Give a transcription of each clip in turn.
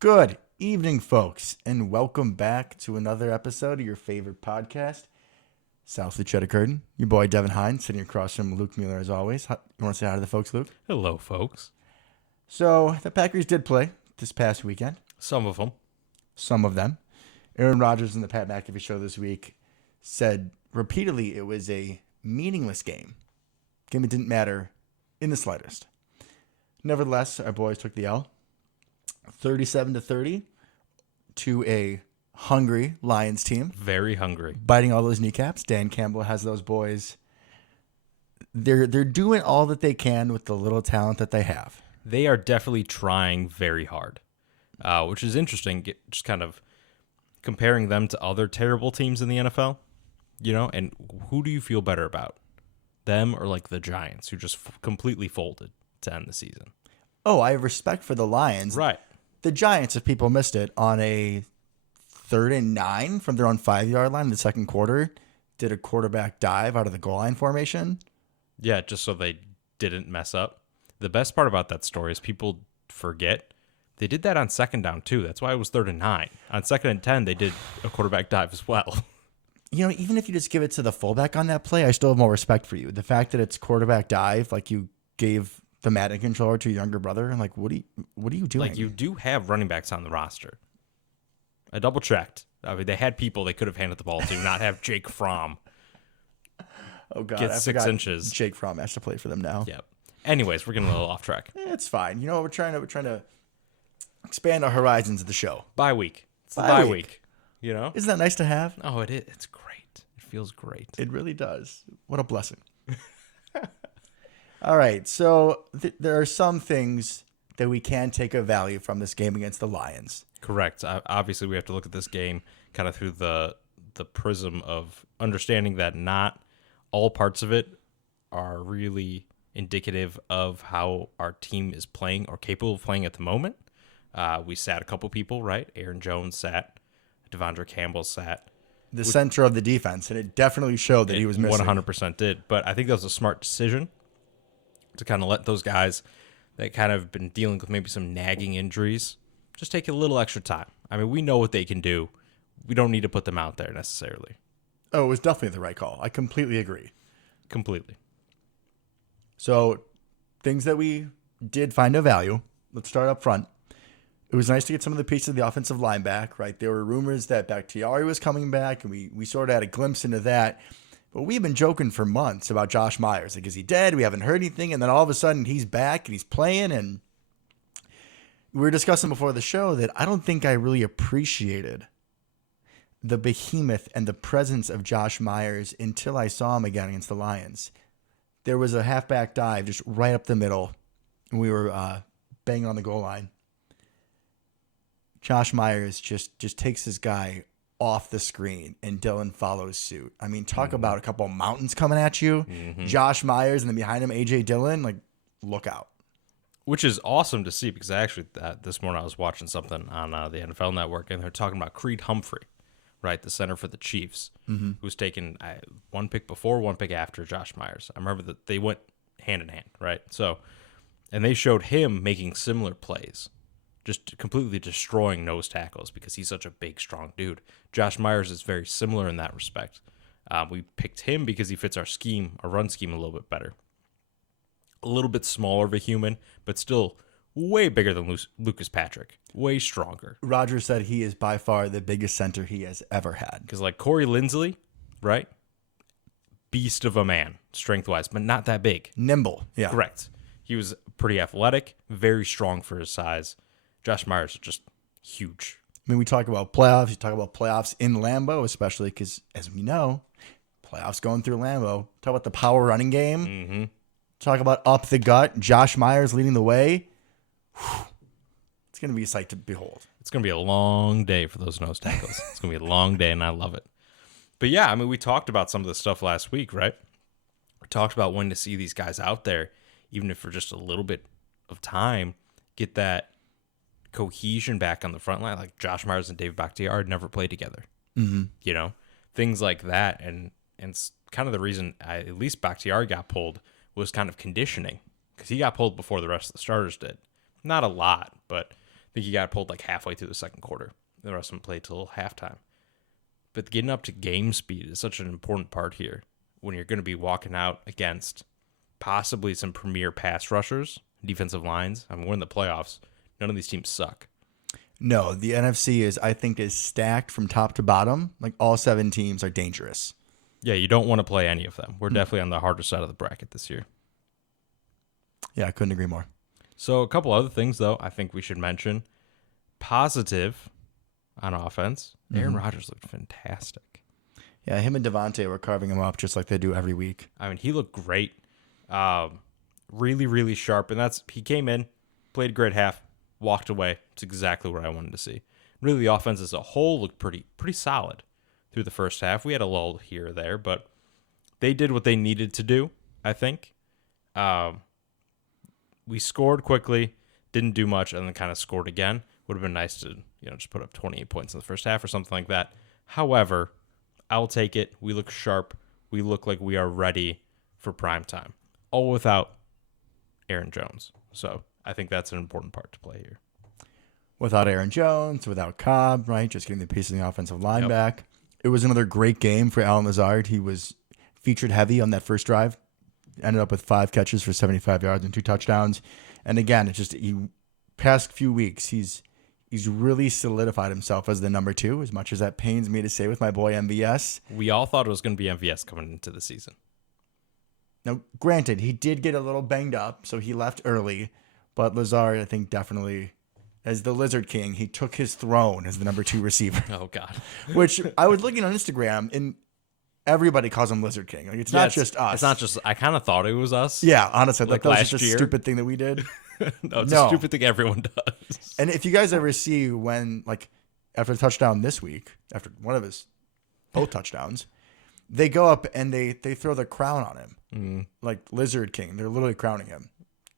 Good evening, folks, and welcome back to another episode of your favorite podcast, South of the Cheddar Curtain. Your boy, Devin Hines, sitting across from Luke Mueller, as always. You want to say hi to the folks, Luke? Hello, folks. So, the Packers did play this past weekend. Some of them. Some of them. Aaron Rodgers in the Pat McAfee show this week said repeatedly it was a meaningless game. Game that didn't matter in the slightest. Nevertheless, our boys took the L. 37-30 to a hungry Lions team. Very hungry. Biting all those kneecaps. Dan Campbell has those boys. They're doing all that they can with the little talent that they have. They are definitely trying very hard, which is interesting, just kind of comparing them to other terrible teams in the NFL, and who do you feel better about? Them or like the Giants, who just completely folded to end the season? Oh, I have respect for the Lions. Right. The Giants, if people missed it, on a 3rd and 9 from their own 5-yard line in the second quarter, did a quarterback dive out of the goal line formation. Yeah, just so they didn't mess up. The best part about that story is people forget they did that on second down too. That's why it was 3rd and 9. On 2nd and 10, they did a quarterback dive as well. Even if you just give it to the fullback on that play, I still have more respect for you. The fact that it's quarterback dive, like you gave the Madden controller to your younger brother, and like, what are you doing? Like, you do have running backs on the roster. I double checked. I mean, they had people they could have handed the ball to, not have Jake Fromm. Oh God, get I 6 inches. Jake Fromm has to play for them now. Yep. Anyways, we're getting a little off track. It's fine. We're trying to expand our horizons of the show. Bye week. It's the Bye bye week. week. Isn't that nice to have? Oh, it is. It's great. It feels great. It really does. What a blessing. All right, so there are some things that we can take a value from this game against the Lions. Correct. Obviously, we have to look at this game kind of through the prism of understanding that not all parts of it are really indicative of how our team is playing or capable of playing at the moment. We sat a couple people, right? Aaron Jones sat. Devondre Campbell sat. The center of the defense, and it definitely showed that he was missing. 100% did. But I think that was a smart decision to kind of let those guys that kind of been dealing with maybe some nagging injuries just take a little extra time. I mean, we know what they can do. We don't need to put them out there necessarily. Oh, it was definitely the right call. I completely agree. Completely. So, things that we did find of value. Let's start up front. It was nice to get some of the pieces of the offensive line back, right? There were rumors that Bakhtiari was coming back, and we sort of had a glimpse into that. But we've been joking for months about Josh Myers. Like, is he dead? We haven't heard anything. And then all of a sudden, he's back and he's playing. And we were discussing before the show that I don't think I really appreciated the behemoth and the presence of Josh Myers until I saw him again against the Lions. There was a halfback dive just right up the middle. And we were banging on the goal line. Josh Myers just takes this guy off the screen, and Dylan follows suit. I mean, talk about a couple of mountains coming at you. Mm-hmm. Josh Myers, and then behind him, A.J. Dillon. Like, look out. Which is awesome to see, because actually this morning I was watching something on the NFL Network, and they're talking about Creed Humphrey, right, the center for the Chiefs, who's taken one pick before, one pick after Josh Myers. I remember that they went hand in hand, right? So, and they showed him making similar plays, just completely destroying nose tackles because he's such a big, strong dude. Josh Myers is very similar in that respect. We picked him because he fits our scheme, our run scheme, a little bit better. A little bit smaller of a human, but still way bigger than Lucas Patrick. Way stronger. Rodgers said he is by far the biggest center he has ever had. Because like Corey Linsley, right? Beast of a man, strength-wise, but not that big. Nimble, yeah. Correct. He was pretty athletic, very strong for his size. Josh Myers is just huge. I mean, we talk about playoffs. You talk about playoffs in Lambeau, especially because, as we know, playoffs going through Lambeau. Talk about the power running game. Mm-hmm. Talk about up the gut. Josh Myers leading the way. Whew. It's going to be a sight to behold. It's going to be a long day for those nose tackles. It's going to be a long day, and I love it. But yeah, I mean, we talked about some of the stuff last week, right? We talked about when to see these guys out there, even if for just a little bit of time, get that cohesion back on the front line. Like Josh Myers and David Bakhtiari never played together. Mm-hmm. Things like that. And it's kind of the reason at least Bakhtiari got pulled was kind of conditioning, because he got pulled before the rest of the starters did. Not a lot, but think he got pulled like halfway through the second quarter. The rest of them played till halftime. But getting up to game speed is such an important part here when you're going to be walking out against possibly some premier pass rushers, defensive lines. I mean, we're in the playoffs. None of these teams suck. No, the NFC I think, is stacked from top to bottom. Like all 7 teams are dangerous. Yeah, you don't want to play any of them. We're definitely on the harder side of the bracket this year. Yeah, I couldn't agree more. So a couple other things, though, I think we should mention. Positive on offense, Aaron Rodgers looked fantastic. Yeah, him and Devontae were carving him up just like they do every week. I mean, he looked great. Really, really sharp. And he came in, played a great half, walked away. It's exactly what I wanted to see. Really, the offense as a whole looked pretty solid through the first half. We had a lull here or there, but they did what they needed to do, I think. We scored quickly, didn't do much, and then kind of scored again. Would have been nice to, just put up 28 points in the first half or something like that. However, I'll take it. We look sharp. We look like we are ready for prime time. All without Aaron Jones. So I think that's an important part to play here. Without Aaron Jones, without Cobb, right? Just getting the piece of the offensive line back. It was another great game for Allen Lazard. He was featured heavy on that first drive. Ended up with 5 catches for 75 yards and 2 touchdowns. And again, it's just past few weeks, he's really solidified himself as the number 2, as much as that pains me to say with my boy MVS. We all thought it was going to be MVS coming into the season. Now, granted, he did get a little banged up, so he left early. But Lazard, I think, definitely, as the Lizard King, he took his throne as the number 2 receiver. Oh, God. Which I was looking on Instagram, and everybody calls him Lizard King. Like, it's not just us. It's not just, I kind of thought it was us. Yeah, honestly, like that was last just a year. stupid thing that we did. No, it's a stupid thing everyone does. And if you guys ever see when, like, after the touchdown this week, after one of his both touchdowns, they go up and they throw the crown on him, like Lizard King. They're literally crowning him.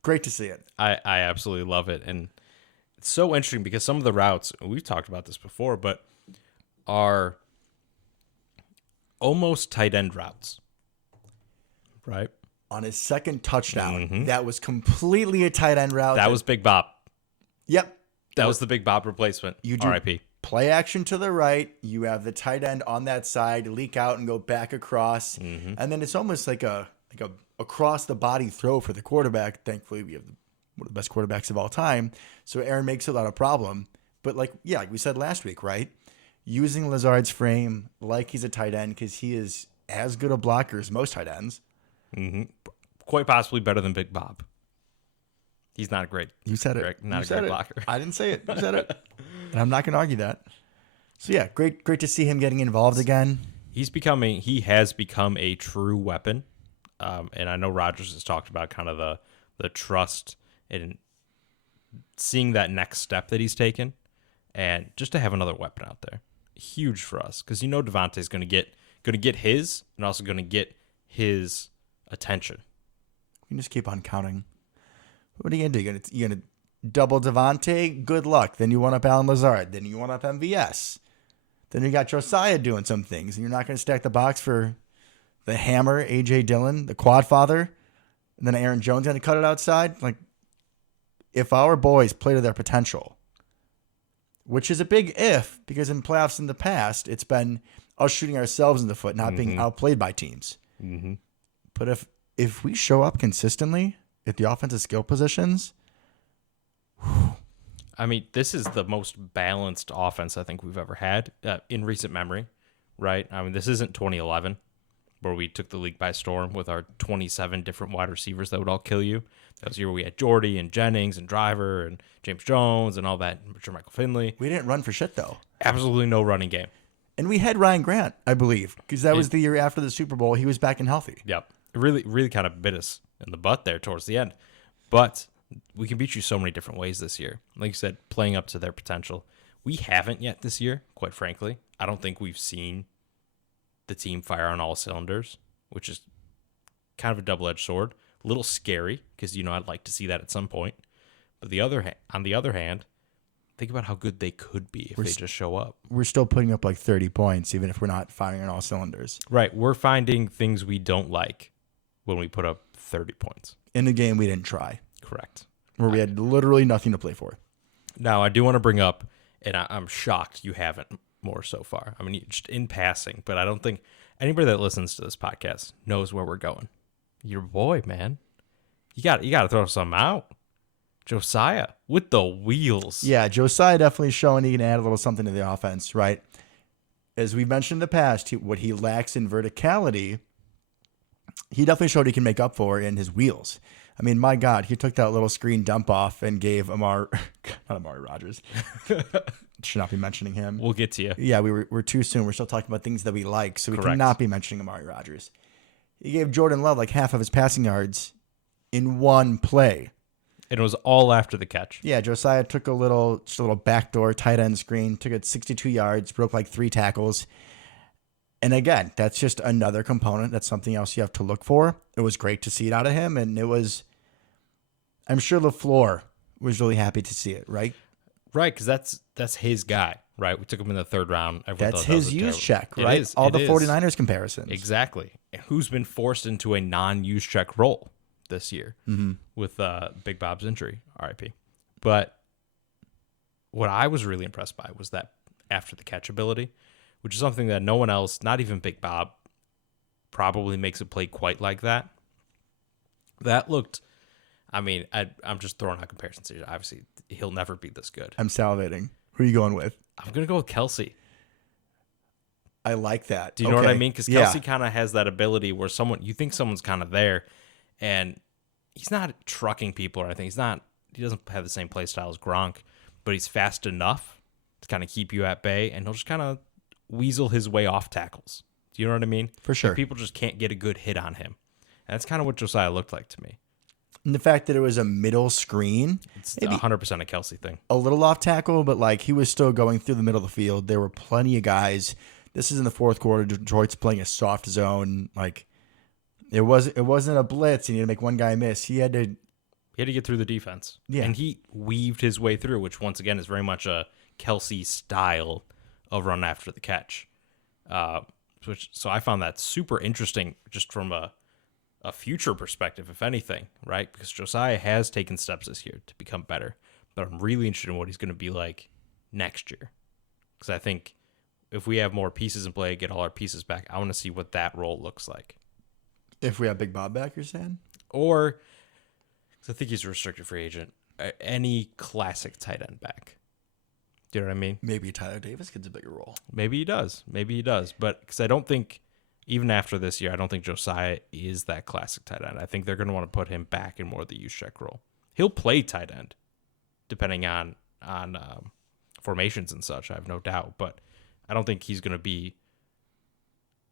Great to see it. I absolutely love it. And it's so interesting because some of the routes, we've talked about this before, but are almost tight end routes, right? On his second touchdown, that was completely a tight end route. That was Big Bob. Yep. That was the Big Bob replacement. You do RIP. Play action to the right. You have the tight end on that side, leak out and go back across. And then it's almost like a across the body throw for the quarterback. Thankfully, we have one of the best quarterbacks of all time. So Aaron makes it not a problem. But like we said last week, right? Using Lazard's frame like he's a tight end because he is as good a blocker as most tight ends. Quite possibly better than Big Bob. He's not a great. You said it. Not a great blocker. I didn't say it. You said it. And I'm not going to argue that. So yeah, great to see him getting involved again. He has become a true weapon. And I know Rodgers has talked about kind of the trust and seeing that next step that he's taken, and just to have another weapon out there, huge for us because Devontae's going to get his and also going to get his attention. We can just keep on counting. What are you gonna do? You gonna double Devontae? Good luck. Then you want up Allen Lazard. Then you want up MVS. Then you got Josiah doing some things, and you're not gonna stack the box for the hammer, AJ Dillon, the quad father, and then Aaron Jones gonna cut it outside. Like, if our boys play to their potential, which is a big if, because in playoffs in the past, it's been us shooting ourselves in the foot, not being outplayed by teams. But if we show up consistently at the offensive skill positions, I mean, this is the most balanced offense I think we've ever had in recent memory, right? I mean, this isn't 2011 where we took the league by storm with our 27 different wide receivers that would all kill you. That was the year where we had Jordy and Jennings and Driver and James Jones and all that, Richard Michael Finley. we didn't run for shit though. Absolutely no running game. And we had Ryan Grant, I believe, because that was the year after the Super Bowl. He was back and healthy. Yep. It really, really kind of bit us in the butt there towards the end. But we can beat you so many different ways this year. Like you said, playing up to their potential. We haven't yet this year, quite frankly. I don't think we've seen the team fire on all cylinders, which is kind of a double-edged sword. A little scary because, I'd like to see that at some point. But on the other hand, think about how good they could be if they just show up. We're still putting up like 30 points, even if we're not firing on all cylinders. Right. We're finding things we don't like when we put up 30 points. In a game we didn't try. Correct. Where we had literally nothing to play for. Now, I do want to bring up, and I'm shocked you haven't more so far. I mean, just in passing, but I don't think anybody that listens to this podcast knows where we're going. Your boy, man. You got to throw something out. Josiah with the wheels. Yeah, Josiah definitely showing he can add a little something to the offense, right? As we mentioned in the past, what he lacks in verticality, he definitely showed he can make up for in his wheels. I mean, my God, he took that little screen dump off and gave not Amari Rogers. Should not be mentioning him. We'll get to you. Yeah, we're too soon. We're still talking about things that we like, so we Correct. cannot be mentioning Amari Rogers. He gave Jordan Love like half of his passing yards in one play. And it was all after the catch. Yeah, Josiah took a little backdoor tight end screen, took it 62 yards, broke like 3 tackles. And again, that's just another component. That's something else you have to look for. It was great to see it out of him, and I'm sure LaFleur was really happy to see it, right? Right, because that's his guy, right? We took him in the 3rd round. Everyone That's thought that was his a use terrible- check, It right? is, All it the is. 49ers comparisons. Exactly. Who's been forced into a non-use check role this year with Big Bob's injury, RIP. But what I was really impressed by was that after the catch ability, which is something that no one else, not even Big Bob, probably makes a play quite like that. That looked, I mean, I'm just throwing out comparisons here. Obviously, he'll never be this good. I'm salivating. Who are you going with? I'm going to go with Kelsey. I like that. Do you know what I mean? Because Yeah. Kelsey kind of has that ability where you think someone's kind of there, and he's not trucking people or anything. He doesn't have the same play style as Gronk, but he's fast enough to kind of keep you at bay, and he'll just kind of weasel his way off tackles. Do you know what I mean? For sure. Like, people just can't get a good hit on him. And that's kind of what Josiah looked like to me. And the fact that it was a middle screen, It's maybe 100% a Kelsey thing. a little off tackle, but like he was still going through the middle of the field. There were plenty of guys. This is in the 4th quarter. Detroit's playing a soft zone. Like it wasn't a blitz. You need to make one guy miss. He had to get through the defense. Yeah. And he weaved his way through, which once again is very much a Kelsey style of run after the catch. So I found that super interesting just from a future perspective, if anything, right? Because Josiah has taken steps this year to become better, but I'm really interested in what he's going to be like next year. Because I think if we have more pieces in play, get all our pieces back, I want to see what that role looks like. If we have Big Bob back, you're saying? Or, because I think he's a restricted free agent, any classic tight end back. Do you know what I mean? Maybe Tyler Davis gets a bigger role. Maybe he does. But because I don't think, even after this year, I don't think Josiah is that classic tight end. I think they're going to want to put him back in more of the use check role. He'll play tight end, depending on formations and such. I have no doubt. But I don't think he's going to be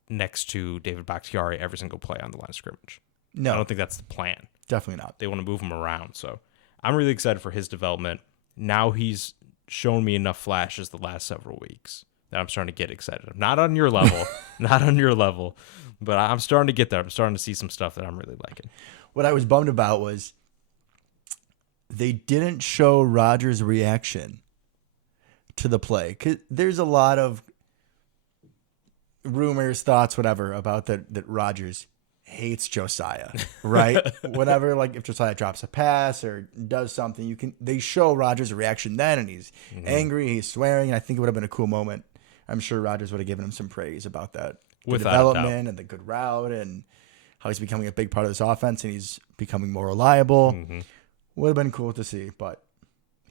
next to David Bakhtiari every single play on the line of scrimmage. No, I don't think that's the plan. definitely not. They want to move him around. So I'm really excited for his development. Now he's shown me enough flashes the last several weeks that I'm starting to get excited. I'm not on your level, but I'm starting to get there. I'm starting to see some stuff that I'm really liking. What I was bummed about was they didn't show Rodgers' reaction to the play. 'Cause there's a lot of rumors, thoughts, whatever, about that Rodgers hates Josiah, right? Whenever, like, if Josiah drops a pass or does something, they show Rodgers' reaction then, and he's angry, he's swearing, and I think it would have been a cool moment. I'm sure Rodgers would have given him some praise about that. The Without a development and the good route and how he's becoming a big part of this offense and he's becoming more reliable. Would have been cool to see, but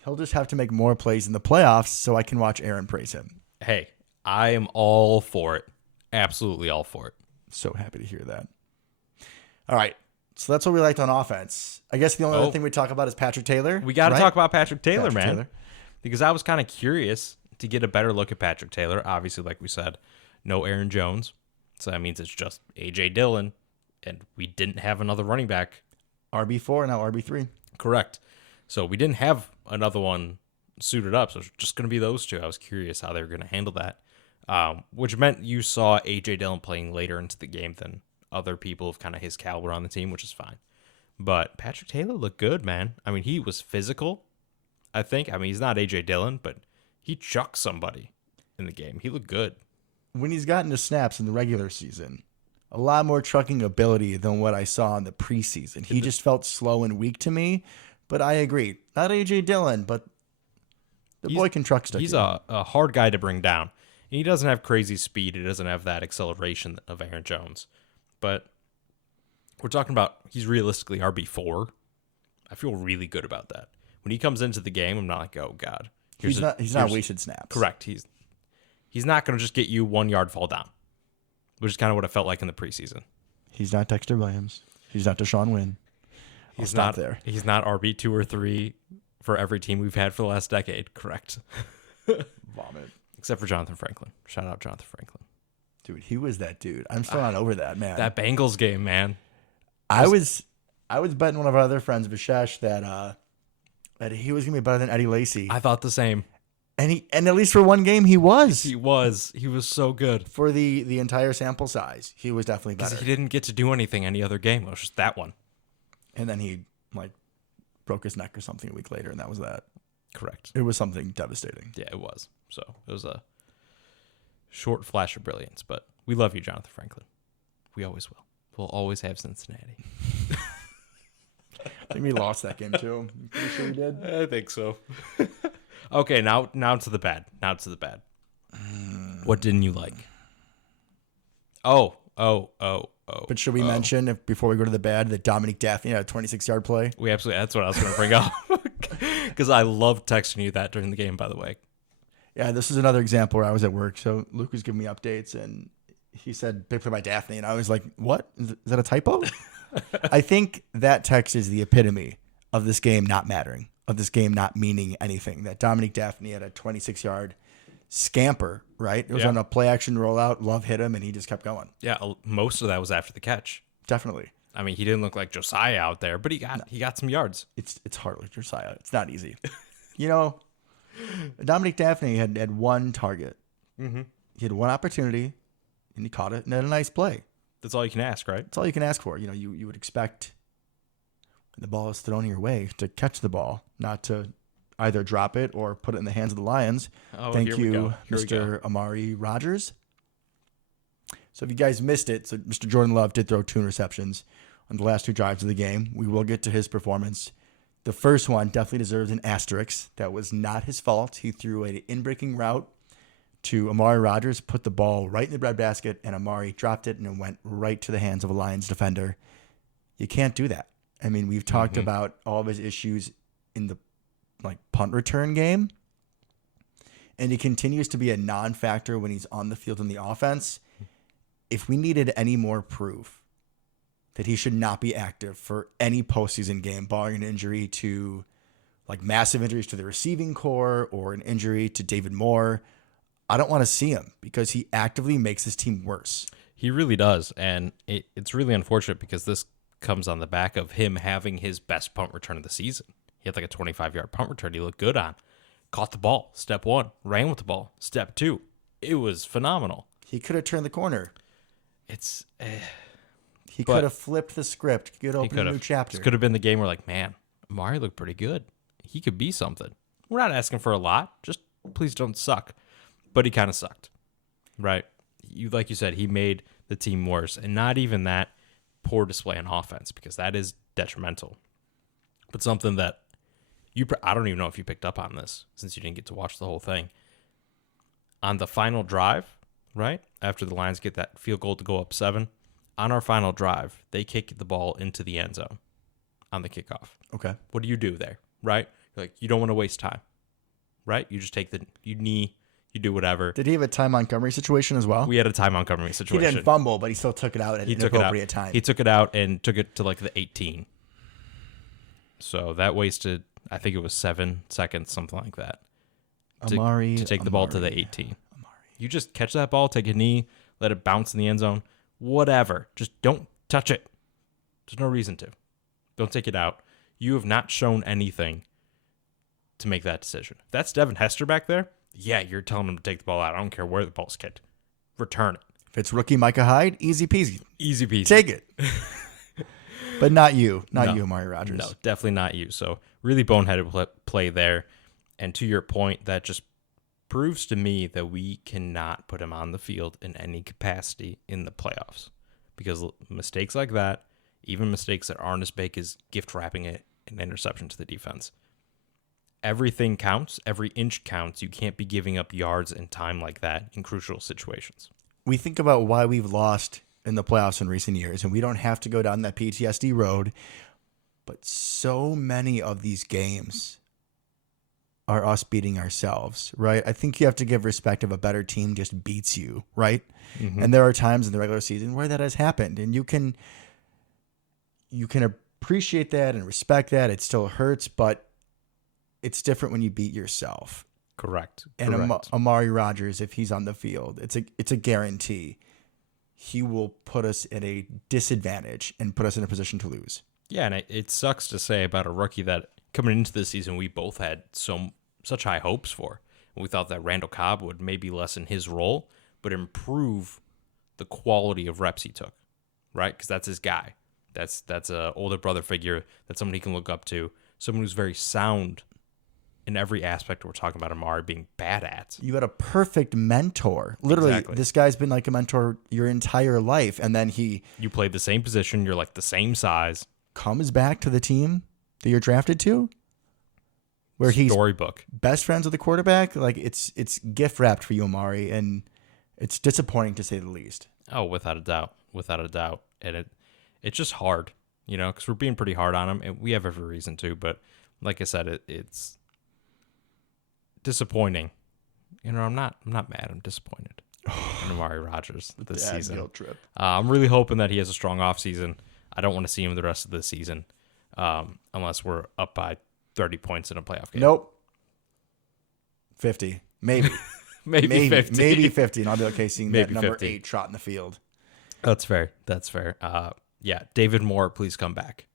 he'll just have to make more plays in the playoffs so I can watch Aaron praise him. Hey, I am all for it. Absolutely all for it. So happy to hear that. All right. So that's what we liked on offense. I guess the only other thing we talk about is Patrick Taylor. We got to talk about Patrick Taylor, Patrick man. Taylor. Because I was kind of curious to get a better look at Patrick Taylor. Obviously, like we said, no Aaron Jones. So that means it's just A.J. Dillon. And we didn't have another running back. RB4, now RB3. Correct. So we didn't have another one suited up. So it's just going to be those two. I was curious how they were going to handle that. Which meant you saw A.J. Dillon playing later into the game than other people of kind of his caliber on the team, which is fine. But Patrick Taylor looked good, man. I mean, he was physical, I think. I mean, he's not A.J. Dillon, but he chucked somebody in the game. He looked good. When he's gotten the snaps in the regular season, a lot more trucking ability than what I saw in the preseason. He just felt slow and weak to me, but I agree. Not A.J. Dillon, but The boy can truck stick. He's a hard guy to bring down. And he doesn't have crazy speed. He doesn't have that acceleration of Aaron Jones. But we're talking about he's realistically RB4. I feel really good about that. When he comes into the game, I'm not like, oh God. He's not wasted snaps. Correct. He's not going to just get you 1 yard fall down, which is kind of what it felt like in the preseason. He's not Dexter Williams. He's not Deshaun Wynn. He's not there. He's not RB2 or 3 for every team we've had for the last decade. Correct. Vomit. Except for Jonathan Franklin. Shout out Jonathan Franklin. Dude, he was that dude. I'm still not over that, man. That Bengals game, man. I was betting one of our other friends, Vishesh, that he was gonna be better than Eddie Lacy. I thought the same. And at least for one game he was. He was so good. For the entire sample size, he was definitely better. Because he didn't get to do anything any other game. It was just that one. And then he broke his neck or something a week later, and that was that. Correct. It was something devastating. Yeah, it was. So it was a short flash of brilliance, but we love you, Jonathan Franklin. We always will. We'll always have Cincinnati. I think we lost that game too. You pretty sure we did? I think so. Okay, now to the bad. Now to the bad. What didn't you like? Oh. But should we mention, before we go to the bad, that Dominic Daphne had a 26-yard play? We absolutely. That's what I was going to bring up. Because I loved texting you that during the game, by the way. Yeah, this is another example where I was at work. So Luke was giving me updates, and he said, big play by Daphne. And I was like, what? Is that a typo? I think that text is the epitome of this game not mattering, of this game not meaning anything. That Dominic Daphne had a 26-yard scamper, right? It was on a play-action rollout. Love hit him, and he just kept going. Yeah, most of that was after the catch. Definitely. I mean, he didn't look like Josiah out there, but he got some yards. It's hard with Josiah. It's not easy. Dominic Daphne had one target. Mm-hmm. He had one opportunity, and he caught it, and had a nice play. That's all you can ask, right? That's all you can ask for. You would expect when the ball is thrown your way to catch the ball, not to either drop it or put it in the hands of the Lions. Oh, Thank you, Mr. Amari Rogers. So if you guys missed it, so Mr. Jordan Love did throw 2 interceptions on the last 2 drives of the game. We will get to his performance. The first one definitely deserves an asterisk. That was not his fault. He threw an in-breaking route to Amari Rogers, put the ball right in the breadbasket, and Amari dropped it and it went right to the hands of a Lions defender. You can't do that. I mean, we've talked about all of his issues in the punt return game, and he continues to be a non-factor when he's on the field in the offense. If we needed any more proof that he should not be active for any postseason game, barring an injury to massive injuries to the receiving core or an injury to David Moore, I don't want to see him because he actively makes his team worse. He really does, and it's really unfortunate because this comes on the back of him having his best punt return of the season. He had a 25-yard punt return he looked good on. Caught the ball, step 1. Ran with the ball, step 2. It was phenomenal. He could have turned the corner. He But could have flipped the script. He could open a new chapter. This could have been the game where man, Amari looked pretty good. He could be something. We're not asking for a lot. Just please don't suck. But he kind of sucked, right? Like you said, he made the team worse. And not even that poor display on offense, because that is detrimental. But something that I don't even know if you picked up on this since you didn't get to watch the whole thing. On the final drive, right, after the Lions get that field goal to go up 7, on our final drive, they kick the ball into the end zone on the kickoff. Okay. What do you do there, right? You don't want to waste time, right? You just take you do whatever. Did he have a Ty Montgomery situation as well? We had a Ty Montgomery situation. He didn't fumble, but he still took it out at an appropriate time. He took it out and took it to the 18. So that wasted, I think it was 7 seconds, something like that. To take the ball to the 18. You just catch that ball, take a knee, let it bounce in the end zone, whatever. Just don't touch it. There's no reason to. Don't take it out. You have not shown anything to make that decision. If that's Devin Hester back there, yeah, you're telling him to take the ball out. I don't care where the ball's kicked. Return it. If it's rookie Micah Hyde, easy peasy. Easy peasy. Take it. But not you. Not you, Amari Rogers. No, definitely not you. So really boneheaded play there. And to your point, that just proves to me that we cannot put him on the field in any capacity in the playoffs. Because mistakes like that, even mistakes that aren't as big as gift wrapping it an interception to the defense, everything counts. Every inch counts. You can't be giving up yards and time like that in crucial situations. We think about why we've lost in the playoffs in recent years, and we don't have to go down that PTSD road, but so many of these games are us beating ourselves, right? I think you have to give respect if a better team just beats you, right? Mm-hmm. And there are times in the regular season where that has happened, and you can appreciate that and respect that. It still hurts, but it's different when you beat yourself. Correct. And Amari Rodgers, if he's on the field, it's a guarantee. He will put us at a disadvantage and put us in a position to lose. Yeah, and it sucks to say about a rookie that coming into this season we both had such high hopes for. We thought that Randall Cobb would maybe lessen his role, but improve the quality of reps he took, right? Because that's his guy. That's a older brother figure. That's someone he can look up to. Someone who's very sound in every aspect we're talking about Amari being bad at. You had a perfect mentor. Literally, Exactly. This guy's been like a mentor your entire life, and then he You played the same position. You're like the same size. comes back to the team that you're drafted to, where he's Storybook. best friends with the quarterback. Like it's gift wrapped for you, Amari, and it's disappointing to say the least. Oh, without a doubt. Without a doubt. And it's just hard, because we're being pretty hard on him, and we have every reason to. But like I said, it's disappointing. I'm not mad. I'm disappointed in Amari Rodgers this season. Guilt trip. I'm really hoping that he has a strong offseason. I don't want to see him the rest of the season unless we're up by 30 points in a playoff game. Nope. 50, maybe. maybe 50. Maybe 50, and I'll be okay seeing Maybe that number 50. 8 trot in the field. That's fair. Yeah, David Moore, please come back.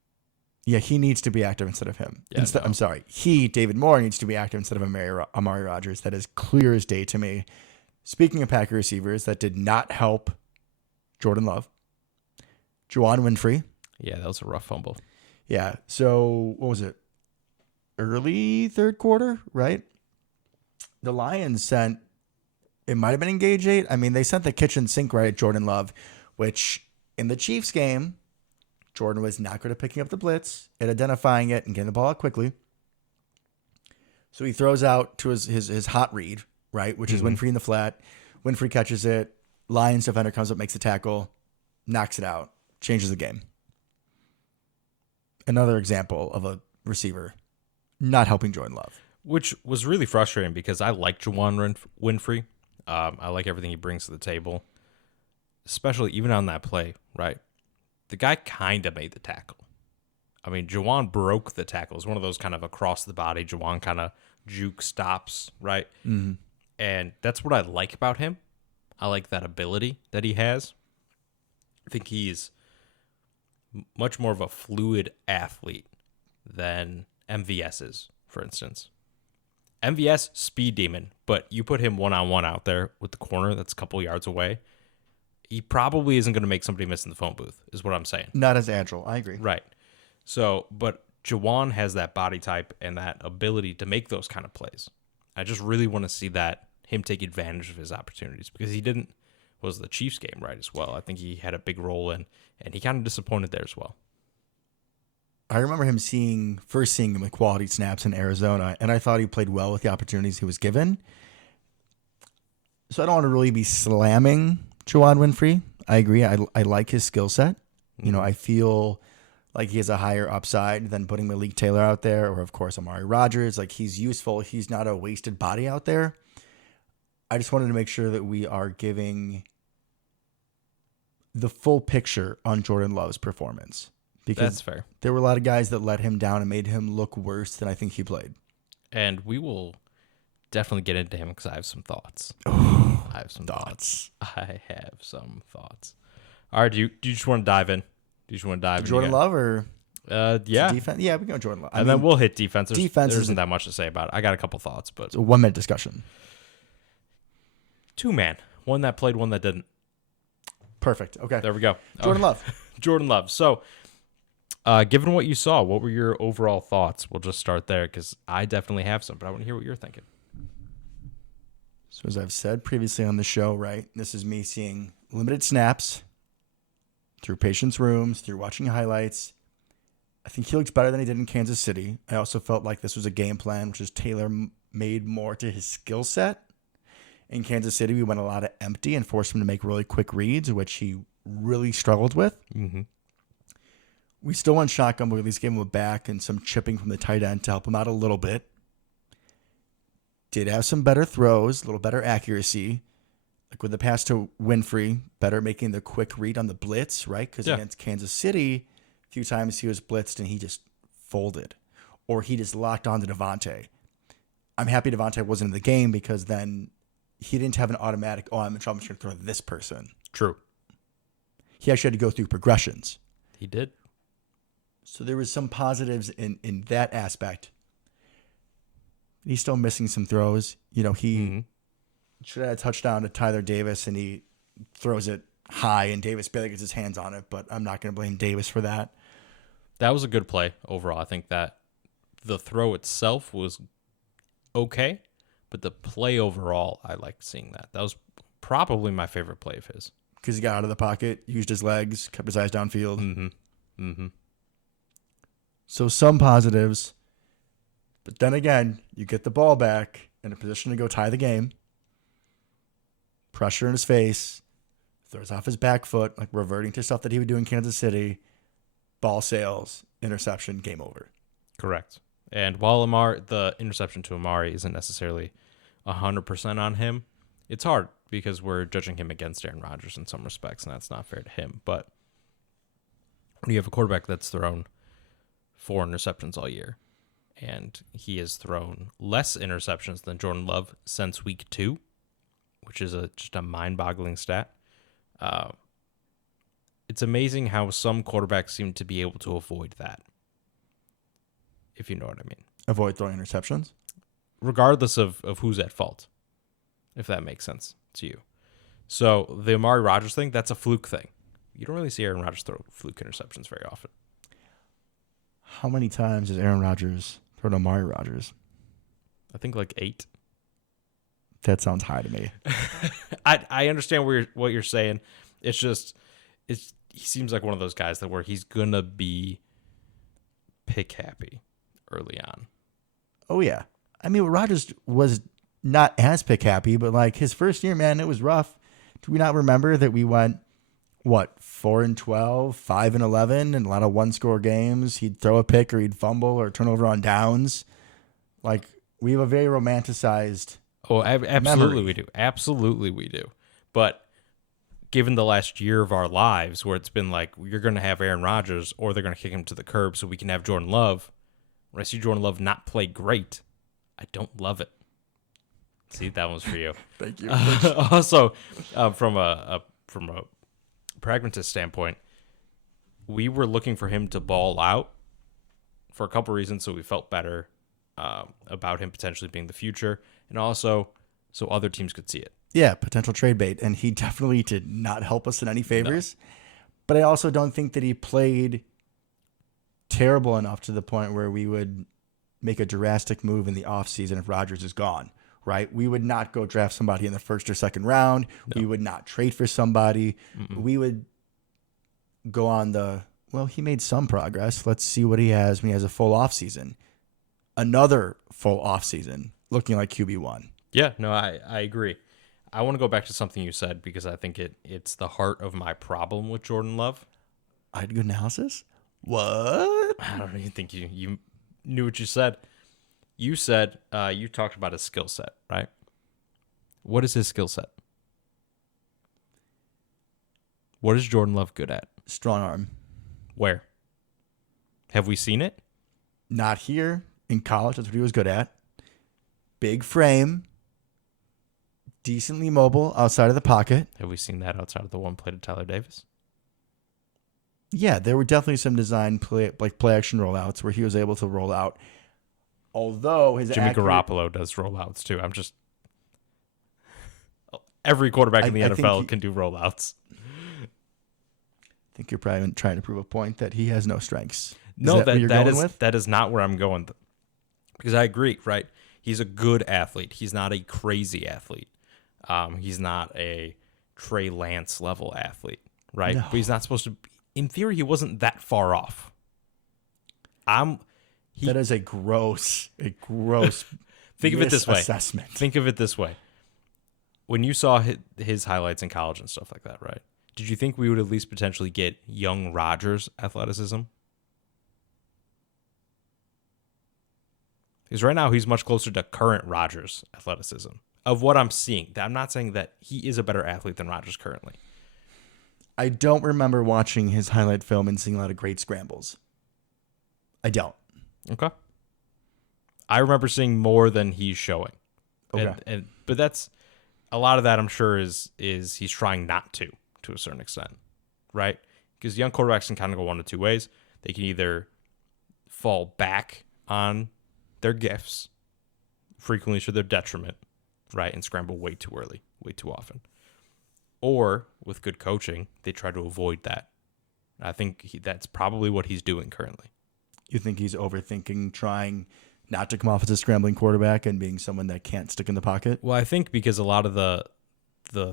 Yeah, he needs to be active instead of him. Yeah, no. I'm sorry. David Moore, needs to be active instead of Amari Rodgers. That is clear as day to me. Speaking of Packer receivers, that did not help Jordan Love. Juwan Winfrey. Yeah, that was a rough fumble. Yeah, so what was it? Early third quarter, right? The Lions sent, it might have been Engage 8. I mean, they sent the kitchen sink right at Jordan Love, which in the Chiefs game, Jordan was not good at picking up the blitz, at identifying it, and getting the ball out quickly. So he throws out to his hot read, right, which is Winfrey in the flat. Winfrey catches it. Lions defender comes up, makes the tackle, knocks it out, changes the game. Another example of a receiver not helping Jordan Love. Which was really frustrating because I like Juwan Winfrey. I like everything he brings to the table, especially even on that play, right? The guy kind of made the tackle. I mean, Juwan broke the tackle. It was one of those kind of across the body. Juwan kind of juke stops, right? Mm-hmm. And that's what I like about him. I like that ability that he has. I think he's much more of a fluid athlete than MVS is, for instance. MVS, speed demon, but you put him one-on-one out there with the corner that's a couple yards away, he probably isn't going to make somebody miss in the phone booth, is what I'm saying. Not as agile. I agree. Right. So, but Juwan has that body type and that ability to make those kind of plays. I just really want to see him take advantage of his opportunities because he didn't, was the Chiefs game, right, as well. I think he had a big role in, and he kind of disappointed there as well. I remember him first seeing him with quality snaps in Arizona, and I thought he played well with the opportunities he was given. So I don't want to really be slamming Juwan Winfrey. I agree. I like his skill set. Mm-hmm. I feel like he has a higher upside than putting Malik Taylor out there, or of course Amari Rodgers. Like, he's useful. He's not a wasted body out there. I just wanted to make sure that we are giving the full picture on Jordan Love's performance. Because that's fair. There were a lot of guys that let him down and made him look worse than I think he played. And we will definitely get into him because I have some thoughts. I have some thoughts. I have some thoughts. All right, do you just want to dive in? Do you just want to dive in? Jordan Love or yeah. defense? Yeah, we can go Jordan Love. Then we'll hit defense. Defense there isn't that much to say about it. I got a couple thoughts, but it's a 1 minute discussion. 2-man. One that played, one that didn't. Perfect. Okay. There we go. Jordan Love. Jordan Love. So, given what you saw, what were your overall thoughts? We'll just start there because I definitely have some, but I want to hear what you're thinking. So as I've said previously on the show, right, this is me seeing limited snaps through patients' rooms, through watching highlights. I think he looks better than he did in Kansas City. I also felt like this was a game plan which is tailor-made more to his skill set. In Kansas City, we went a lot of empty and forced him to make really quick reads, which he really struggled with. Mm-hmm. We still went shotgun, but we at least gave him a back and some chipping from the tight end to help him out a little bit. Did have some better throws, a little better accuracy. Like with the pass to Winfrey, better making the quick read on the blitz, right? Because against Kansas City, a few times he was blitzed and he just folded. Or he just locked on to Devontae. I'm happy Devontae wasn't in the game because then he didn't have an automatic, oh, I'm in trouble, I'm just going to throw this person. True. He actually had to go through progressions. He did. So there was some positives in that aspect. He's still missing some throws. He should have had a touchdown to Tyler Davis, and he throws it high, and Davis barely gets his hands on it, but I'm not going to blame Davis for that. That was a good play overall. I think that the throw itself was okay, but the play overall, I liked seeing that. That was probably my favorite play of his. Because he got out of the pocket, used his legs, kept his eyes downfield. Mm-hmm. Mm-hmm. So some positives. But then again, you get the ball back in a position to go tie the game. Pressure in his face. Throws off his back foot, like reverting to stuff that he would do in Kansas City. Ball sails, interception, game over. Correct. And while the interception to Amari isn't necessarily 100% on him, it's hard because we're judging him against Aaron Rodgers in some respects, and that's not fair to him. But when you have a quarterback that's thrown 4 interceptions all year, and he has thrown less interceptions than Jordan Love since week 2, which is just a mind-boggling stat. It's amazing how some quarterbacks seem to be able to avoid that, if you know what I mean. Avoid throwing interceptions? Regardless of who's at fault, if that makes sense to you. So the Amari Rodgers thing, that's a fluke thing. You don't really see Aaron Rodgers throw fluke interceptions very often. How many times has Aaron Rodgers thrown Amari Rodgers? I think like 8. That sounds high to me. I understand what you're saying. It's just he seems like one of those guys where he's gonna be pick happy early on. Oh yeah, I mean Rodgers was not as pick happy, but like his first year, man, it was rough. Do we not remember that we went 4-12, 5-11, and a lot of one-score games? He'd throw a pick or he'd fumble or turnover on downs. Like we have a very romanticized. Oh, absolutely memory. We do. Absolutely we do. But given the last year of our lives where it's been like you're going to have Aaron Rodgers or they're going to kick him to the curb so we can have Jordan Love, when I see Jordan Love not play great, I don't love it. See, that one's for you. Thank you. Also, from a pragmatist standpoint, we were looking for him to ball out for a couple reasons, so we felt better about him potentially being the future, and also so other teams could see it. Yeah, potential trade bait, and he definitely did not help us in any favors. No. But I also don't think that he played terrible enough to the point where we would make a drastic move in the offseason if Rodgers is gone, right? We would not go draft somebody in the first or second round. No. We would not trade for somebody. Mm-mm. We would go on he made some progress. Let's see what he has when he has a full offseason. Another full offseason looking like QB1. Yeah, no, I agree. I want to go back to something you said because I think it's the heart of my problem with Jordan Love. I had good analysis? What? I don't even think you knew what you said. You said you talked about his skill set, right? What is his skill set? What is Jordan Love good at? Strong arm. Where? Have we seen it? Not here. In college, that's what he was good at. Big frame. Decently mobile outside of the pocket. Have we seen that outside of the one play to Tyler Davis? Yeah, there were definitely some design play action rollouts where he was able to roll out. Although his Jimmy Garoppolo does rollouts too. Every quarterback in the NFL can do rollouts. I think you're probably trying to prove a point that he has no strengths. No, that is not where I'm going. Because I agree, right? He's a good athlete. He's not a crazy athlete. He's not a Trey Lance level athlete, right? No. But he's not supposed to. In theory, he wasn't that far off. He That is a gross think of it this way. assessment. Think of it this way. When you saw his highlights in college and stuff like that, right? Did you think we would at least potentially get young Rodgers' athleticism? Because right now he's much closer to current Rodgers' athleticism. Of what I'm seeing, I'm not saying that he is a better athlete than Rodgers currently. I don't remember watching his highlight film and seeing a lot of great scrambles. I don't. Okay. I remember seeing more than he's showing. Okay. But that's a lot of that, I'm sure, is he's trying not to a certain extent, right? Because young quarterbacks can kind of go one of two ways. They can either fall back on their gifts, frequently to their detriment, right, and scramble way too early, way too often. Or, with good coaching, they try to avoid that. I think that's probably what he's doing currently. You think he's overthinking trying not to come off as a scrambling quarterback and being someone that can't stick in the pocket? Well, I think because a lot of the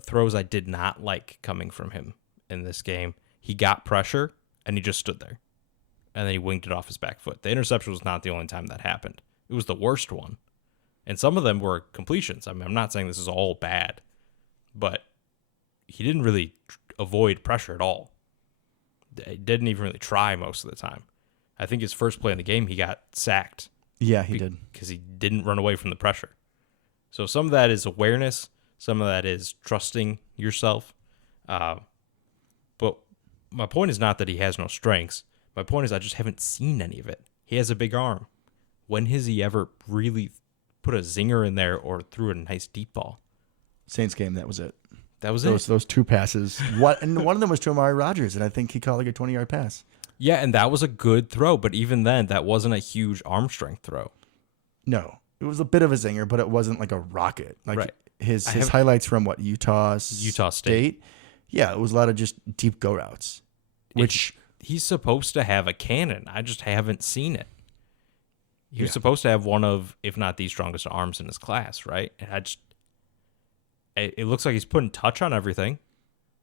throws I did not like coming from him in this game, he got pressure and he just stood there. And then he winged it off his back foot. The interception was not the only time that happened. It was the worst one. And some of them were completions. I mean, I'm not saying this is all bad, but he didn't really avoid pressure at all. He didn't even really try most of the time. I think his first play in the game, he got sacked. Yeah, he did. Because he didn't run away from the pressure. So some of that is awareness. Some of that is trusting yourself. But my point is not that he has no strengths. My point is I just haven't seen any of it. He has a big arm. When has he ever really put a zinger in there or threw a nice deep ball? Saints game, that was it. That was Those two passes. And one of them was to Amari Rodgers, and I think he caught like a 20-yard pass. Yeah, and that was a good throw, but even then, that wasn't a huge arm strength throw. No, it was a bit of a zinger, but it wasn't like a rocket. Like right. his highlights from Utah State. Yeah, it was a lot of just deep go routes, which he's supposed to have a cannon. I just haven't seen it. He was supposed to have one of, if not the strongest arms in his class, right? And it looks like he's putting touch on everything,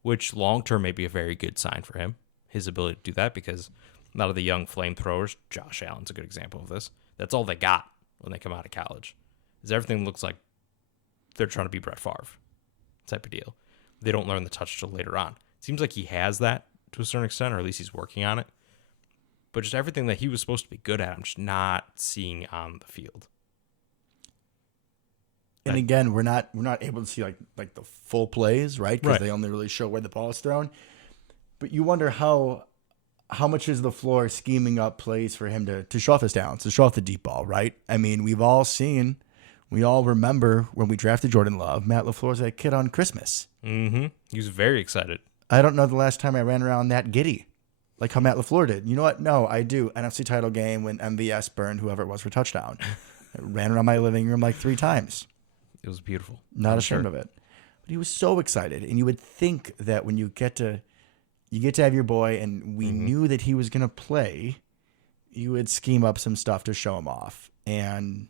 which long-term may be a very good sign for him, his ability to do that, because a lot of the young flamethrowers, Josh Allen's a good example of this, that's all they got when they come out of college, is everything looks like they're trying to be Brett Favre type of deal. They don't learn the touch till later on. It seems like he has that to a certain extent, or at least he's working on it. But just everything that he was supposed to be good at, I'm just not seeing on the field. And again, we're not able to see like the full plays, right? Because they only really show where the ball is thrown. But you wonder how much is the floor scheming up plays for him to show off his talents, to show off the deep ball, right? I mean, we all remember when we drafted Jordan Love, Matt LaFleur's that kid on Christmas. Mm-hmm. He was very excited. I don't know the last time I ran around that giddy, like how Matt LaFleur did. You know what? No, I do. NFC title game when MVS burned whoever it was for touchdown. I ran around my living room like 3 times. It was beautiful. Not ashamed of it. But he was so excited. And you would think that when you get to have your boy, and we knew that he was going to play, you would scheme up some stuff to show him off. And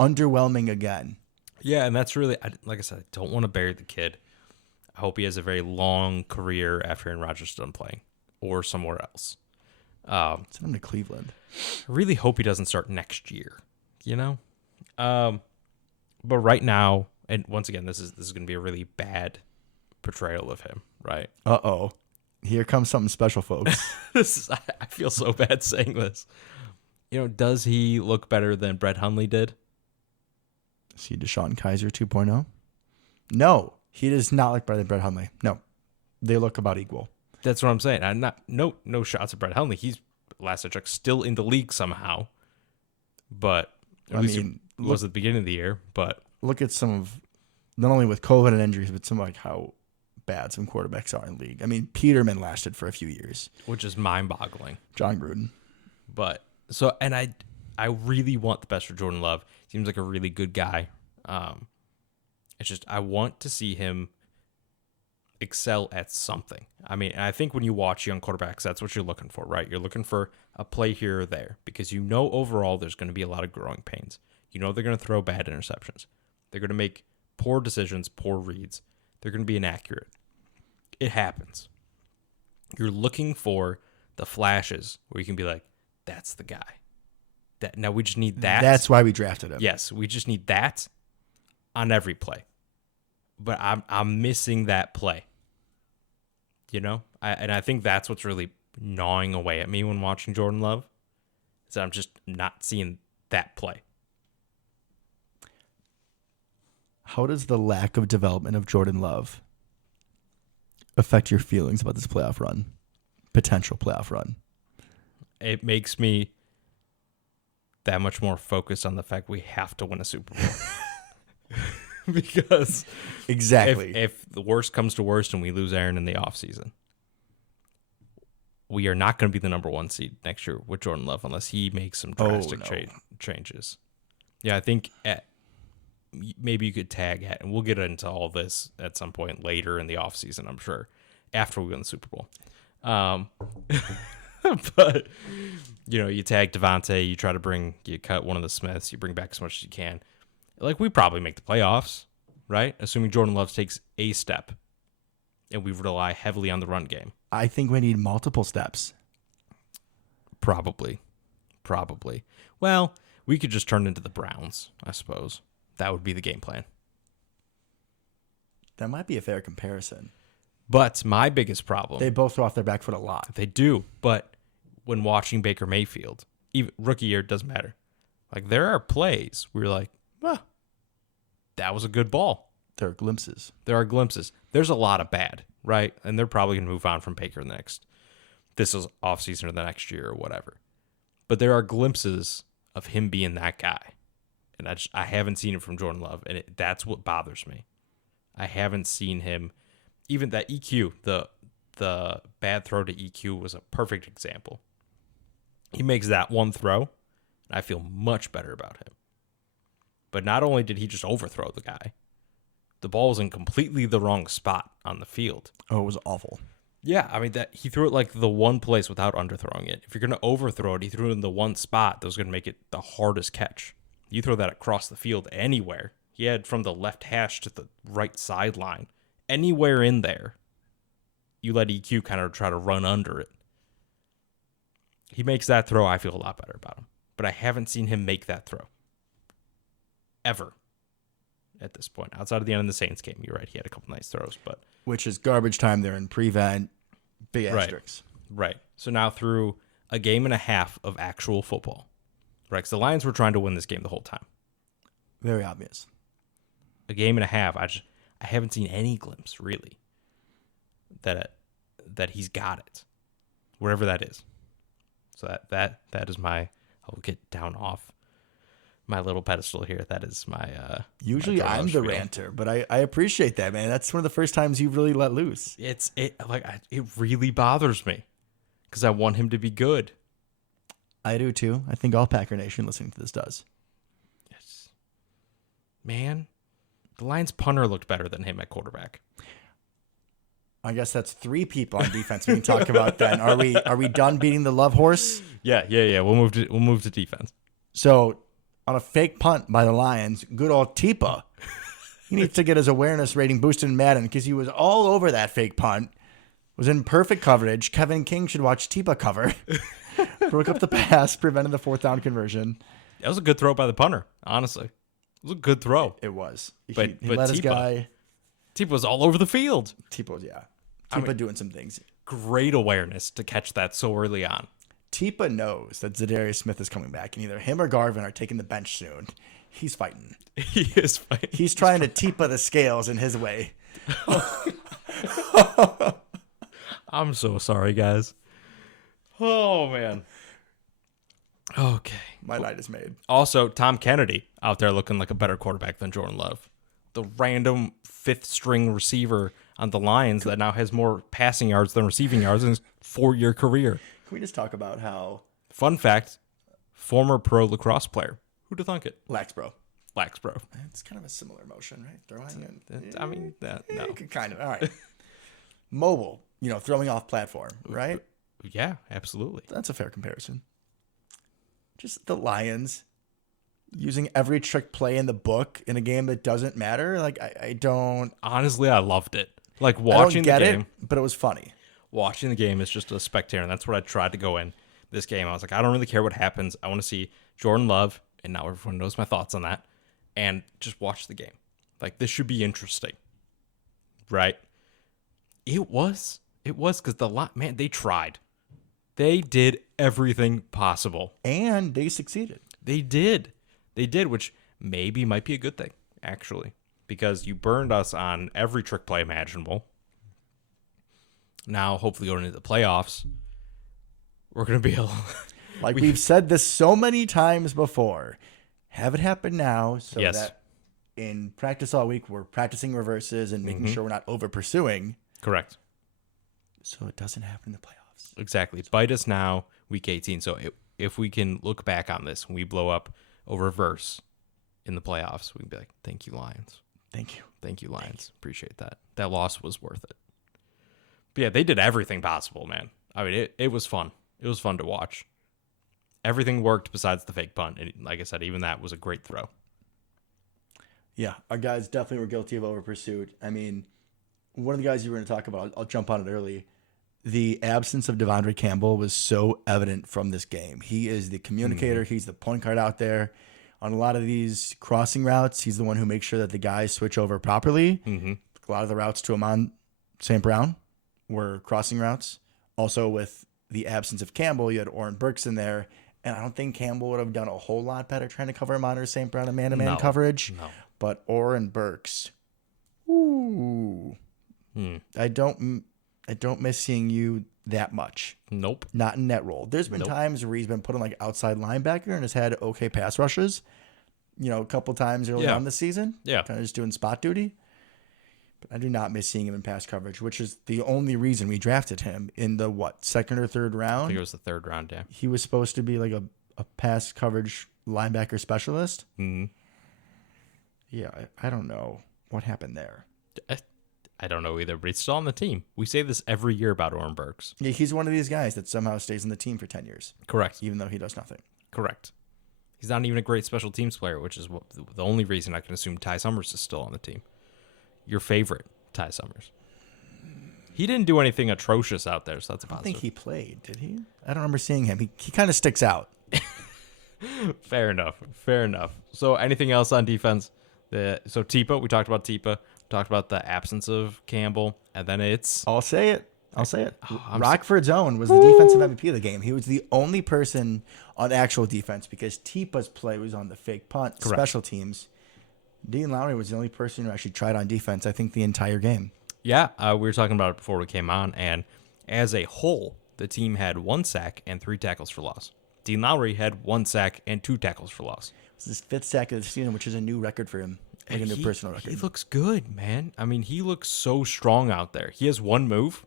underwhelming again. Yeah, and that's really, like I said, I don't want to bury the kid. I hope he has a very long career after Aaron Rodgers is done playing or somewhere else. Send him to Cleveland. I really hope he doesn't start next year, you know? But right now, and once again, this is going to be a really bad portrayal of him, right? Uh-oh. Here comes something special, folks. I feel so bad saying this. You know, does he look better than Brett Hundley did? Is he Deshaun Kaiser 2.0? No, he does not look better than Brett Hundley. No, they look about equal. That's what I'm saying. I'm not no shots at Brett Hundley. He's, last I checked, still in the league somehow. But at least he was at the beginning of the year. But look at some of, not only with COVID and injuries, but some like how bad some quarterbacks are in the league. I mean, Peterman lasted for a few years, which is mind-boggling. John Gruden. But so, and I really want the best for Jordan Love. Seems like a really good guy. It's just I want to see him excel at something. I mean, I think when you watch young quarterbacks, that's what you're looking for, right? You're looking for a play here or there because you know overall there's going to be a lot of growing pains. You know they're going to throw bad interceptions. They're going to make poor decisions, poor reads. They're going to be inaccurate. It happens. You're looking for the flashes where you can be like, that's the guy. That now we just need that. That's why we drafted him. Yes, we just need that on every play. But I'm missing that play. You know? I think that's what's really gnawing away at me when watching Jordan Love. Is that I'm just not seeing that play. How does the lack of development of Jordan Love affect your feelings about this playoff run? Potential playoff run? It makes me that much more focused on the fact we have to win a Super Bowl. Because exactly, if the worst comes to worst and we lose Aaron in the offseason, we are not going to be the number 1 seed next year with Jordan Love unless he makes some drastic changes. Yeah, I think maybe you could tag it, and we'll get into all this at some point later in the offseason, I'm sure, after we win the Super Bowl. But, you tag Devontae, you cut one of the Smiths, you bring back as much as you can. Like, we probably make the playoffs, right? Assuming Jordan Love takes a step and we rely heavily on the run game. I think we need multiple steps. Probably. Well, we could just turn into the Browns, I suppose. That would be the game plan. That might be a fair comparison. But my biggest problem... They both throw off their back foot a lot. They do, but when watching Baker Mayfield, even rookie year, it doesn't matter. Like, there are plays where you're like, well, that was a good ball. There are glimpses. There's a lot of bad, right? And they're probably going to move on from Baker this is offseason or the next year or whatever. But there are glimpses of him being that guy. And I haven't seen it from Jordan Love, and that's what bothers me. I haven't seen him. Even that EQ, the bad throw to EQ was a perfect example. He makes that one throw, and I feel much better about him. But not only did he just overthrow the guy, the ball was in completely the wrong spot on the field. Oh, it was awful. Yeah, I mean, he threw it like the one place without underthrowing it. If you're going to overthrow it, he threw it in the one spot that was going to make it the hardest catch. You throw that across the field anywhere. He had from the left hash to the right sideline. Anywhere in there, you let EQ kind of try to run under it. He makes that throw, I feel a lot better about him. But I haven't seen him make that throw. Ever. At this point. Outside of the end of the Saints game, you're right. He had a couple nice throws, but... Which is garbage time. They're in prevent. Big asterisks. Right. So now through a game and a half of actual football. Right? Because the Lions were trying to win this game the whole time. Very obvious. A game and a half. I haven't seen any glimpse, really, that he's got it. Wherever that is. So that is my... I'll get down off my little pedestal here. That is my usually my I'm the ranter, but I appreciate that, man. That's one of the first times you've really let loose. It really bothers me because I want him to be good. I do too. I think all Packer Nation listening to this does. Yes. Man, the Lions punter looked better than him at quarterback. I guess that's 3 people on defense we can talk about then. Are we done beating the love horse? Yeah. We'll move to defense. So on a fake punt by the Lions, good old Tipa. He needs to get his awareness rating boosted in Madden because he was all over that fake punt. Was in perfect coverage. Kevin King should watch Tipa cover. Broke up the pass, prevented the 4th down conversion. That was a good throw by the punter, honestly. It was a good throw. It was. But he let his guy. Tipa was all over the field. Tipa, yeah. Tipa doing some things. Great awareness to catch that so early on. Tipa knows that Zadarius Smith is coming back, and either him or Garvin are taking the bench soon. He's fighting. He is fighting. He's trying to Tipa the scales in his way. I'm so sorry, guys. Oh, man. Okay. My night is made. Also, Tom Kennedy out there looking like a better quarterback than Jordan Love. The random 5th-string receiver on the Lions that now has more passing yards than receiving yards in his 4-year career. Can we just talk about how... Fun fact, former pro lacrosse player. Who'd have thunk it? Laxbro. It's kind of a similar motion, right? Throwing it. I mean, no. Kind of. All right. Mobile, throwing off platform, right? Yeah, absolutely. That's a fair comparison. Just the Lions using every trick play in the book in a game that doesn't matter. Like, I don't... Honestly, I loved it. Like, watching the game... but it was funny. Watching the game is just a spectator, and that's what I tried to go in. this game. I was like, I don't really care what happens. I want to see Jordan Love, and now everyone knows my thoughts on that, and just watch the game. Like, this should be interesting, right? It was because man, they tried. They did everything possible. And they succeeded. They did, which maybe might be a good thing, actually, because you burned us on every trick play imaginable. Now, hopefully going into the playoffs, we're going to be able... Like we've said this so many times before. Have it happen now so that in practice all week, we're practicing reverses and making sure we're not over pursuing. Correct. So it doesn't happen in the playoffs. Exactly. Bite us now, week 18. So if we can look back on this when we blow up a reverse in the playoffs, we can be like, thank you, Lions. Thank you. Thank you, Lions. Appreciate that. That loss was worth it. But yeah, they did everything possible, man. I mean, it was fun. It was fun to watch. Everything worked besides the fake punt. And like I said, even that was a great throw. Yeah, our guys definitely were guilty of over pursuit. I mean, one of the guys you were going to talk about, I'll jump on it early. The absence of Devondre Campbell was so evident from this game. He is the communicator. He's the point guard out there. On a lot of these crossing routes, he's the one who makes sure that the guys switch over properly. A lot of the routes to Amon St. Brown were crossing routes. Also, with the absence of Campbell, you had Oren Burks in there. And I don't think Campbell would have done a whole lot better trying to cover Amon or St. Brown in man-to-man coverage. No. But Oren Burks, ooh, I don't miss seeing you that much. Nope. Not in net role. There's been times where he's been put in like outside linebacker and has had okay pass rushes. You know, a couple times early on this season. Yeah. Kind of just doing spot duty. But I do not miss seeing him in pass coverage, which is the only reason we drafted him in the, second or third round? I think it was the third round, yeah. He was supposed to be like a pass coverage linebacker specialist. Yeah, I don't know what happened there. I don't know either, but he's still on the team. We say this every year about Oren Burks. Yeah, he's one of these guys that somehow stays on the team for 10 years. Correct. Even though he does nothing. Correct. He's not even a great special teams player, which is the only reason I can assume Ty Summers is still on the team. Your favorite, Ty Summers. He didn't do anything atrocious out there, so that's a positive. I don't think he played, did he? I don't remember seeing him. He kind of sticks out. Fair enough. So anything else on defense? So Tipa, we talked about Tipa. Talked about the absence of Campbell, and then it's... I'll say it. Rockford's own was the defensive MVP of the game. He was the only person on actual defense because Tipa's play was on the fake punt, special teams. Dean Lowry was the only person who actually tried on defense, I think, the entire game. Yeah, we were talking about it before we came on, and as a whole, the team had 1 sack and 3 tackles for loss. Dean Lowry had 1 sack and 2 tackles for loss. It's his 5th sack of the season, which is a new record for him. Like a new personal record. He looks good, man. I mean, he looks so strong out there. He has 1 move,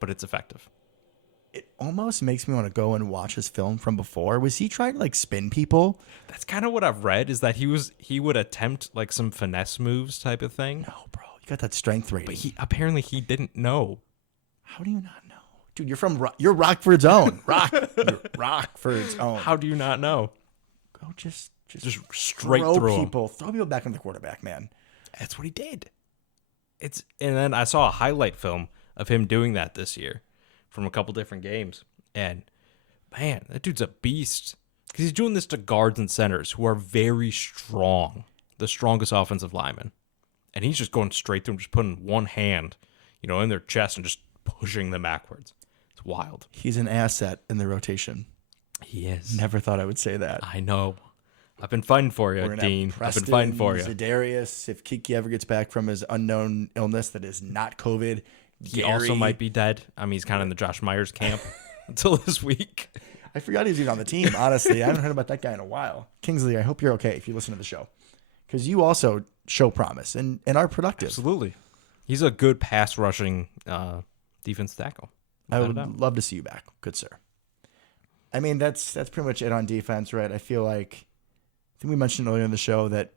but it's effective. It almost makes me want to go and watch his film from before. Was he trying to like spin people? That's kind of what I've read, is that he would attempt like some finesse moves type of thing. No, bro. You got that strength rating. But apparently he didn't know. How do you not know? Dude, you're Rockford's own. You're Rockford's own. How do you not know? Go just straight through people. Throw people back on the quarterback, man. That's what he did. And then I saw a highlight film of him doing that this year from a couple different games. And man, that dude's a beast. Because he's doing this to guards and centers who are very strong, the strongest offensive linemen. And he's just going straight through them, just putting one hand, in their chest and just pushing them backwards. It's wild. He's an asset in the rotation. He is. Never thought I would say that. I know. I've been fighting for you, Dean. I've been fighting for you. Zadarius, if Kiki ever gets back from his unknown illness that is not COVID, he also might be dead. I mean, he's kind of in the Josh Myers camp until this week. I forgot he was even on the team, honestly. I haven't heard about that guy in a while. Kingsley, I hope you're okay if you listen to the show. Because you also show promise and are productive. Absolutely. He's a good pass rushing defense tackle. I would love to see you back. Good sir. I mean, that's pretty much it on defense, right? I feel like, I think we mentioned earlier in the show that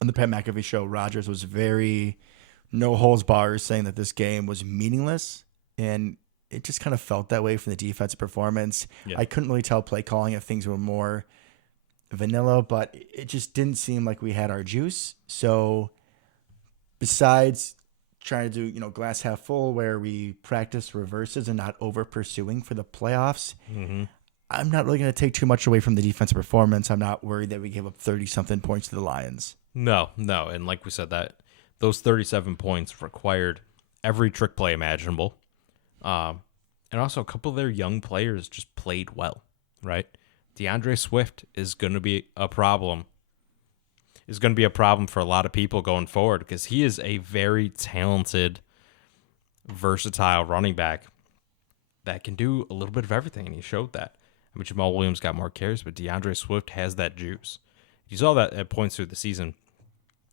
on the Pat McAfee show, Rodgers was very no holds bars, saying that this game was meaningless. And it just kind of felt that way from the defensive performance. Yeah. I couldn't really tell play calling if things were more vanilla, but it just didn't seem like we had our juice. So besides trying to do, glass half full where we practice reverses and not over pursuing for the playoffs. Mm-hmm. I'm not really going to take too much away from the defensive performance. I'm not worried that we gave up 30-something points to the Lions. No. And like we said, that those 37 points required every trick play imaginable. And also a couple of their young players just played well, right? DeAndre Swift is going to be a problem. Is going to be a problem for a lot of people going forward because he is a very talented, versatile running back that can do a little bit of everything, and he showed that. I mean, Jamal Williams got more carries, but DeAndre Swift has that juice. You saw that at points through the season.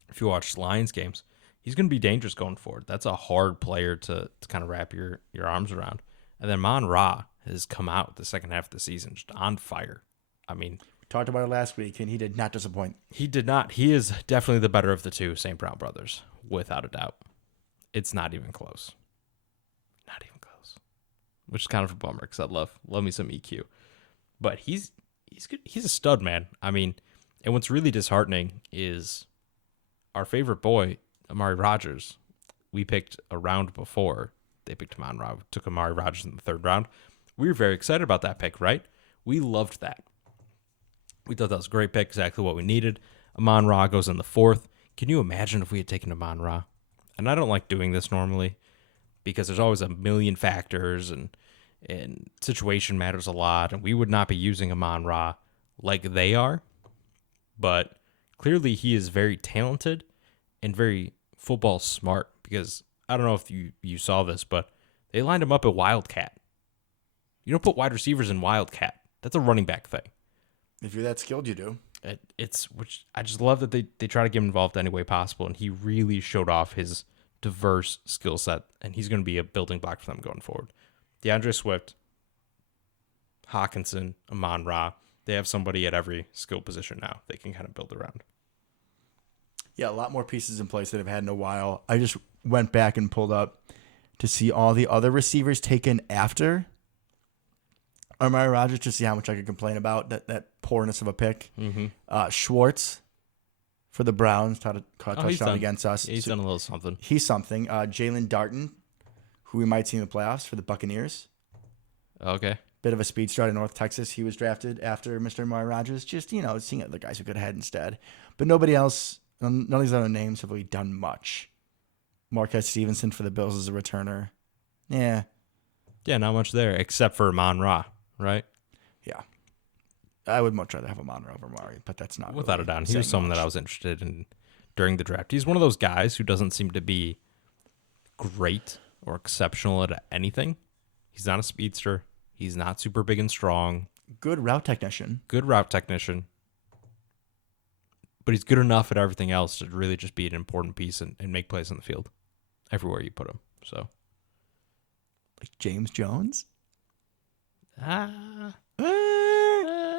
If you watch Lions games, he's going to be dangerous going forward. That's a hard player to kind of wrap your arms around. And then Mon-Ra has come out the second half of the season just on fire. I mean, we talked about it last week, and he did not disappoint. He did not. He is definitely the better of the two St. Brown brothers, without a doubt. It's not even close. Not even close. Which is kind of a bummer because I love me some EQ. But he's good. He's a stud, man. I mean, and what's really disheartening is our favorite boy, Amari Rodgers. We picked a round before they picked him on. We took Amari Rodgers in the third round. We were very excited about that pick, right? We loved that. We thought that was a great pick, exactly what we needed. Amon-Ra goes in the fourth. Can you imagine if we had taken Amon-Ra? And I don't like doing this normally because there's always a million factors and situation matters a lot, and we would not be using Amon-Ra like they are. But clearly he is very talented and very football smart because I don't know if you saw this, but they lined him up at Wildcat. You don't put wide receivers in Wildcat. That's a running back thing. If you're that skilled, you do. Which I just love that they try to get him involved any way possible, and he really showed off his diverse skill set, and he's going to be a building block for them going forward. DeAndre Swift, Hawkinson, Amon-Ra, they have somebody at every skill position now they can kind of build around. Yeah, a lot more pieces in place that I've had in a while. I just went back and pulled up to see all the other receivers taken after Amari Rodgers to see how much I could complain about that poorness of a pick. Mm-hmm. Schwartz for the Browns caught a touchdown against us. He's done a little something. He's something. Jalen Darton, who we might see in the playoffs for the Buccaneers. Okay. Bit of a speedster out of North Texas. He was drafted after Mr. Amari Rodgers. Just, seeing other guys who could have had instead. But nobody else, none of these other names have really done much. Marquez Stevenson for the Bills as a returner. Yeah. Yeah, not much there, except for Amon-Ra, right? Yeah. I would much rather have Amon-Ra over Amari, but that's not without really a doubt. He was someone that I was interested in during the draft. He's one of those guys who doesn't seem to be great or exceptional at anything. He's not a speedster. He's not super big and strong. Good route technician. But he's good enough at everything else to really just be an important piece and make plays on the field everywhere you put him. So, like James Jones?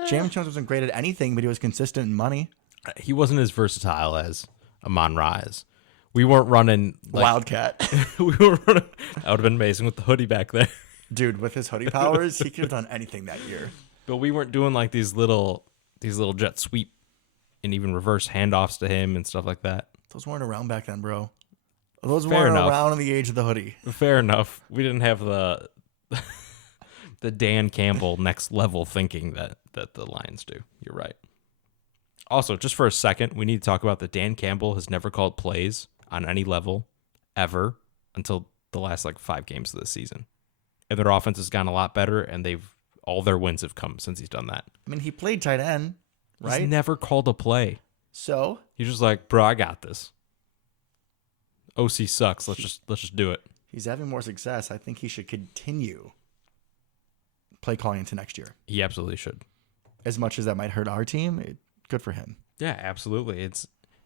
James Jones wasn't great at anything, but he was consistent in money. He wasn't as versatile as Amon-Ra is. We weren't running Wildcat. we were running. That would have been amazing with the hoodie back there. Dude, with his hoodie powers, he could have done anything that year. But we weren't doing like these little jet sweep and even reverse handoffs to him and stuff like that. Those weren't around back then, bro. Those Fair weren't enough. around in the age of the hoodie. Fair enough. We didn't have the the Dan Campbell next level thinking that the Lions do. You're right. Also, just for a second, we need to talk about that Dan Campbell has never called plays on any level ever until the last 5 games of the season. And their offense has gotten a lot better, and all their wins have come since he's done that. I mean, he played tight end, right? He's never called a play. So He's just like, bro, I got this. OC sucks. Let's just do it. he's having more success. I think he should continue play calling into next year. He absolutely should. As much as that might hurt our team, good for him. Yeah, absolutely.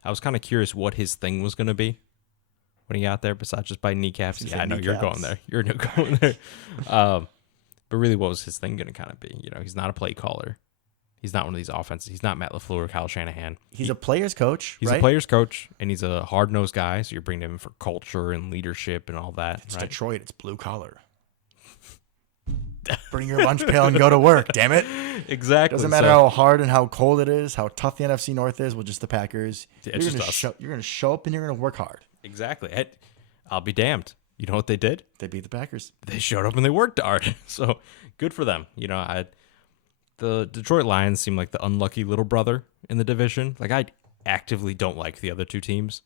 I was kind of curious what his thing was going to be when he got there, besides just biting kneecaps. He Yeah, said I know you're kneecaps. going there. You're no going there. But really, what was his thing going to kind of be? He's not a play caller. He's not one of these offenses. He's not Matt LaFleur or Kyle Shanahan. He's a player's coach, He's right? a player's coach, and he's a hard-nosed guy, so you're bringing him in for culture and leadership and all that. It's right? Detroit. It's blue collar. Bring your lunch pail and go to work, damn it. Exactly. Doesn't matter how hard and how cold it is, how tough the NFC North is. Well, just the Packers. Yeah, it's You're just us. you're going to show up and you're going to work hard. Exactly. I'll be damned. You know what they did? They beat the Packers. They showed up and they worked hard. So good for them. The Detroit Lions seem like the unlucky little brother in the division. Like, I actively don't like the other two teams.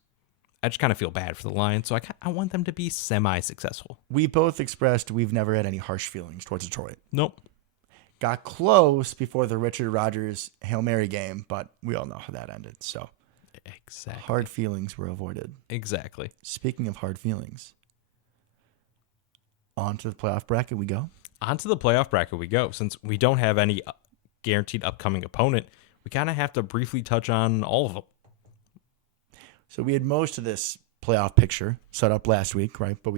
I just kind of feel bad for the Lions, so I want them to be semi-successful. We both expressed we've never had any harsh feelings towards Detroit. Nope. Got close before the Richard Rodgers Hail Mary game, but we all know how that ended. So Exactly. hard feelings were avoided. Exactly. Speaking of hard feelings, on to the playoff bracket we go. Onto the playoff bracket we go. Since we don't have any guaranteed upcoming opponent, we kind of have to briefly touch on all of them. So we had most of this playoff picture set up last week, right? But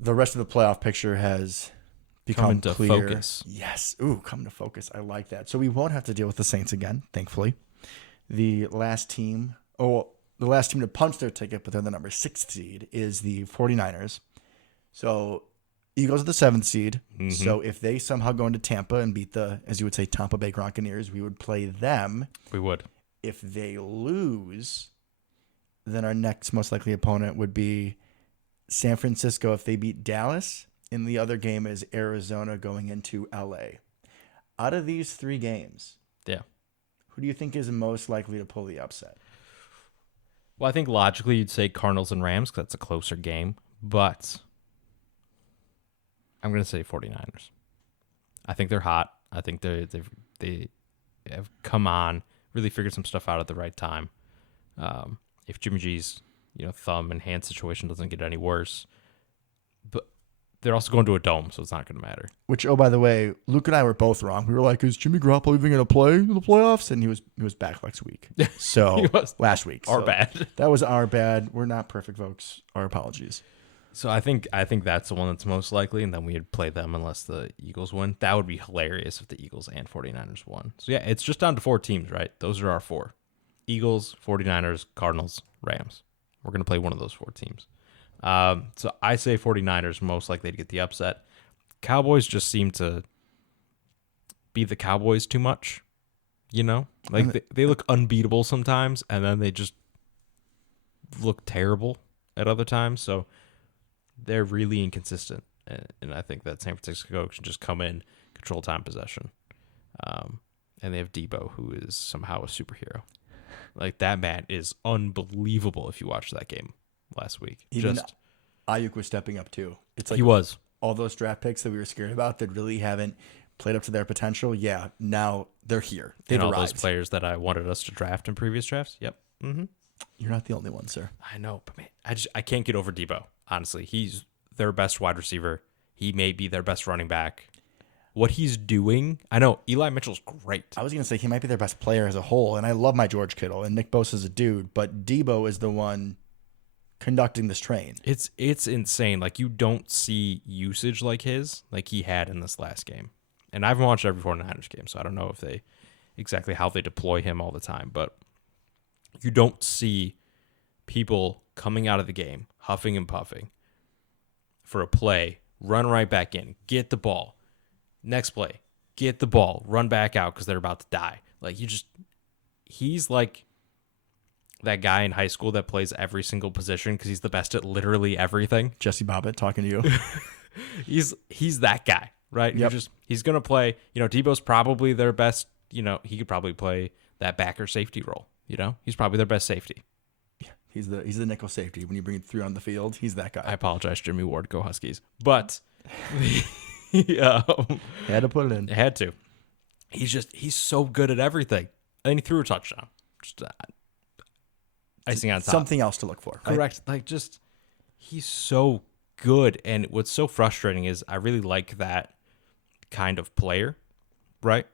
the rest of the playoff picture has become Come into clear. focus. Yes. Ooh, come to focus. I like that. So we won't have to deal with the Saints again, thankfully. The last team to punch their ticket, but they're the number 6 seed, is the 49ers. So Eagles are the 7th seed. Mm-hmm. So if they somehow go into Tampa and beat the, as you would say, Tampa Bay Gronkaneers, we would play them. We would. If they lose, then our next most likely opponent would be San Francisco if they beat Dallas. And the other game is Arizona going into LA. Out of these 3 games, Yeah. who do you think is most likely to pull the upset? Well, I think logically you'd say Cardinals and Rams because that's a closer game. But I'm going to say 49ers. I think they're hot. I think they have come on, really figured some stuff out at the right time. If Jimmy G's thumb and hand situation doesn't get any worse, but they're also going to a dome, so it's not going to matter. Which, oh, by the way, Luke and I were both wrong. We were like, is Jimmy Garoppolo even going to play in the playoffs? And he was back next week. So last week. Our So bad. That was our bad. We're not perfect, folks. Our apologies. So I think that's the one that's most likely, and then we'd play them unless the Eagles win. That would be hilarious if the Eagles and 49ers won. So yeah, it's just down to 4 teams, right? Those are our 4. Eagles, 49ers, Cardinals, Rams. We're going to play one of those 4 teams. So I say 49ers most likely to get the upset. Cowboys just seem to be the Cowboys too much, Like they look unbeatable sometimes, and then they just look terrible at other times. So they're really inconsistent, and I think that San Francisco can just come in, control time possession. And they have Debo, who is somehow a superhero. Like, that man is unbelievable if you watched that game last week. Even Ayuk was stepping up too. It's like he was. All those draft picks that we were scared about that really haven't played up to their potential. Yeah, now they're here. They've and all arrived. those players that I wanted us to draft in previous drafts. Yep. Mm-hmm. You're not the only one, sir. I know, but man, I can't get over Debo. Honestly, he's their best wide receiver. He may be their best running back. What he's doing, I know Eli Mitchell's great. I was going to say he might be their best player as a whole, and I love my George Kittle, and Nick Bosa's a dude, but Debo is the one conducting this train. It's insane. Like, you don't see usage like his, like he had in this last game. And I haven't watched every 49ers game, so I don't know if they exactly how they deploy him all the time, but you don't see people coming out of the game huffing and puffing for a play, run right back in, get the ball. Next play, get the ball, run back out because they're about to die. Like, he's like that guy in high school that plays every single position because he's the best at literally everything. Jesse Bobbitt talking to you. He's that guy, right? Yep. He's going to play, Debo's probably their best, he could probably play that backer safety role, He's probably their best safety. Yeah, he's the nickel safety. When you bring it 3 on the field, he's that guy. I apologize, Jimmy Ward, go Huskies. But had to put it in. Had to. He's so good at everything. And then he threw a touchdown. Just icing on top. Something else to look for. Right? Correct. Like, just, he's so good. And what's so frustrating is I really like that kind of player, right?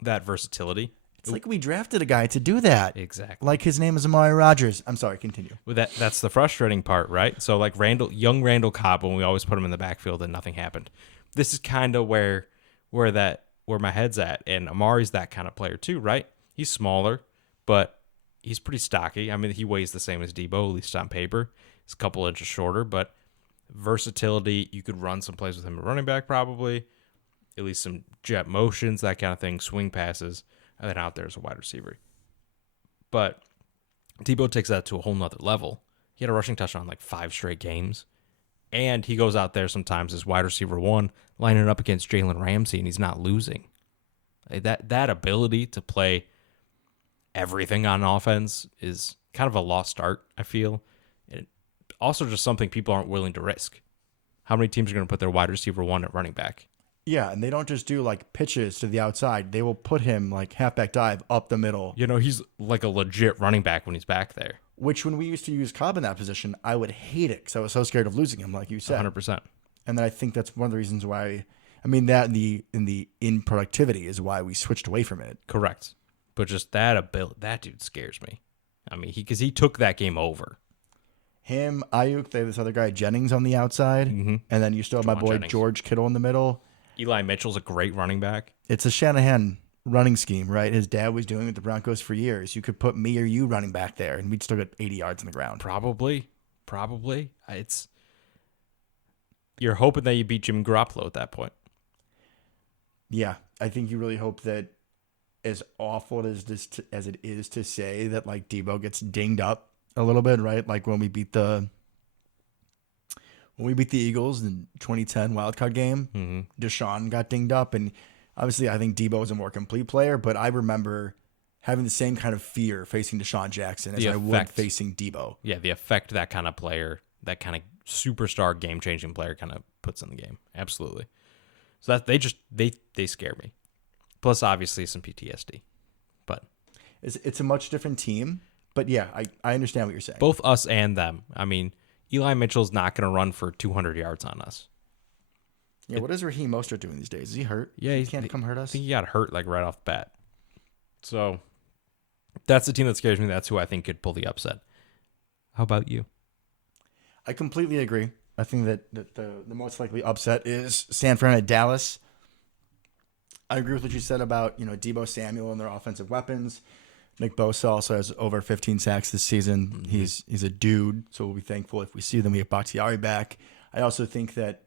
That versatility. It's like we drafted a guy to do that. Exactly. Like his name is Amari Rodgers. I'm sorry, continue. Well, that's the frustrating part, right? So, like, young Randall Cobb, when we always put him in the backfield and nothing happened. This is kind of where my head's at. And Amari's that kind of player too, right? He's smaller, but he's pretty stocky. I mean, he weighs the same as Debo, at least on paper. He's a couple inches shorter, but versatility, you could run some plays with him at running back probably, at least some jet motions, that kind of thing, swing passes, and then out there as a wide receiver. But Debo takes that to a whole nother level. He had a rushing touchdown like 5 straight games. And he goes out there sometimes as wide receiver 1, lining up against Jalen Ramsey, and he's not losing. That ability to play everything on offense is kind of a lost art, I feel. And also just something people aren't willing to risk. How many teams are going to put their wide receiver 1 at running back? Yeah, and they don't just do like pitches to the outside. They will put him like halfback dive up the middle. He's like a legit running back when he's back there. Which when we used to use Cobb in that position, I would hate it because I was so scared of losing him, like you said. 100%. And then I think that's one of the reasons why. I mean, that in the inproductivity is why we switched away from it. Correct. But just that ability, that dude scares me. I mean, because he took that game over. Him, Ayuk, they have this other guy Jennings on the outside, and then you still have my boy Jennings. George Kittle in the middle. Eli Mitchell's a great running back. It's a Shanahan running scheme, right? His dad was doing it with the Broncos for years. You could put me or you running back there, and we'd still get 80 yards on the ground. Probably. You're hoping that you beat Jimmy Garoppolo at that point. Yeah, I think you really hope that, as awful as it is to say, that like Debo gets dinged up a little bit, right? Like when we beat the Eagles in 2010 wildcard game, Deshaun got dinged up, and obviously I think Debo is a more complete player, but I remember having the same kind of fear facing Deshaun Jackson as I would facing Debo. Yeah, the effect that kind of player, that kind of superstar game-changing player kind of puts in the game. Absolutely. So that they scare me. Plus, obviously, some PTSD. But it's a much different team. But yeah, I understand what you're saying. Both us and them. I mean, Eli Mitchell's not going to run for 200 yards on us. Yeah, what is Raheem Mostert doing these days? Is he hurt? Yeah, he can't come hurt us. I think he got hurt like right off the bat. So that's the team that scares me. That's who I think could pull the upset. How about you? I completely agree. I think that the most likely upset is San Fran at Dallas. I agree with what you said about Debo Samuel and their offensive weapons. Nick Bosa also has over 15 sacks this season. He's a dude, so we'll be thankful if we see them. We have Bakhtiari back. I also think that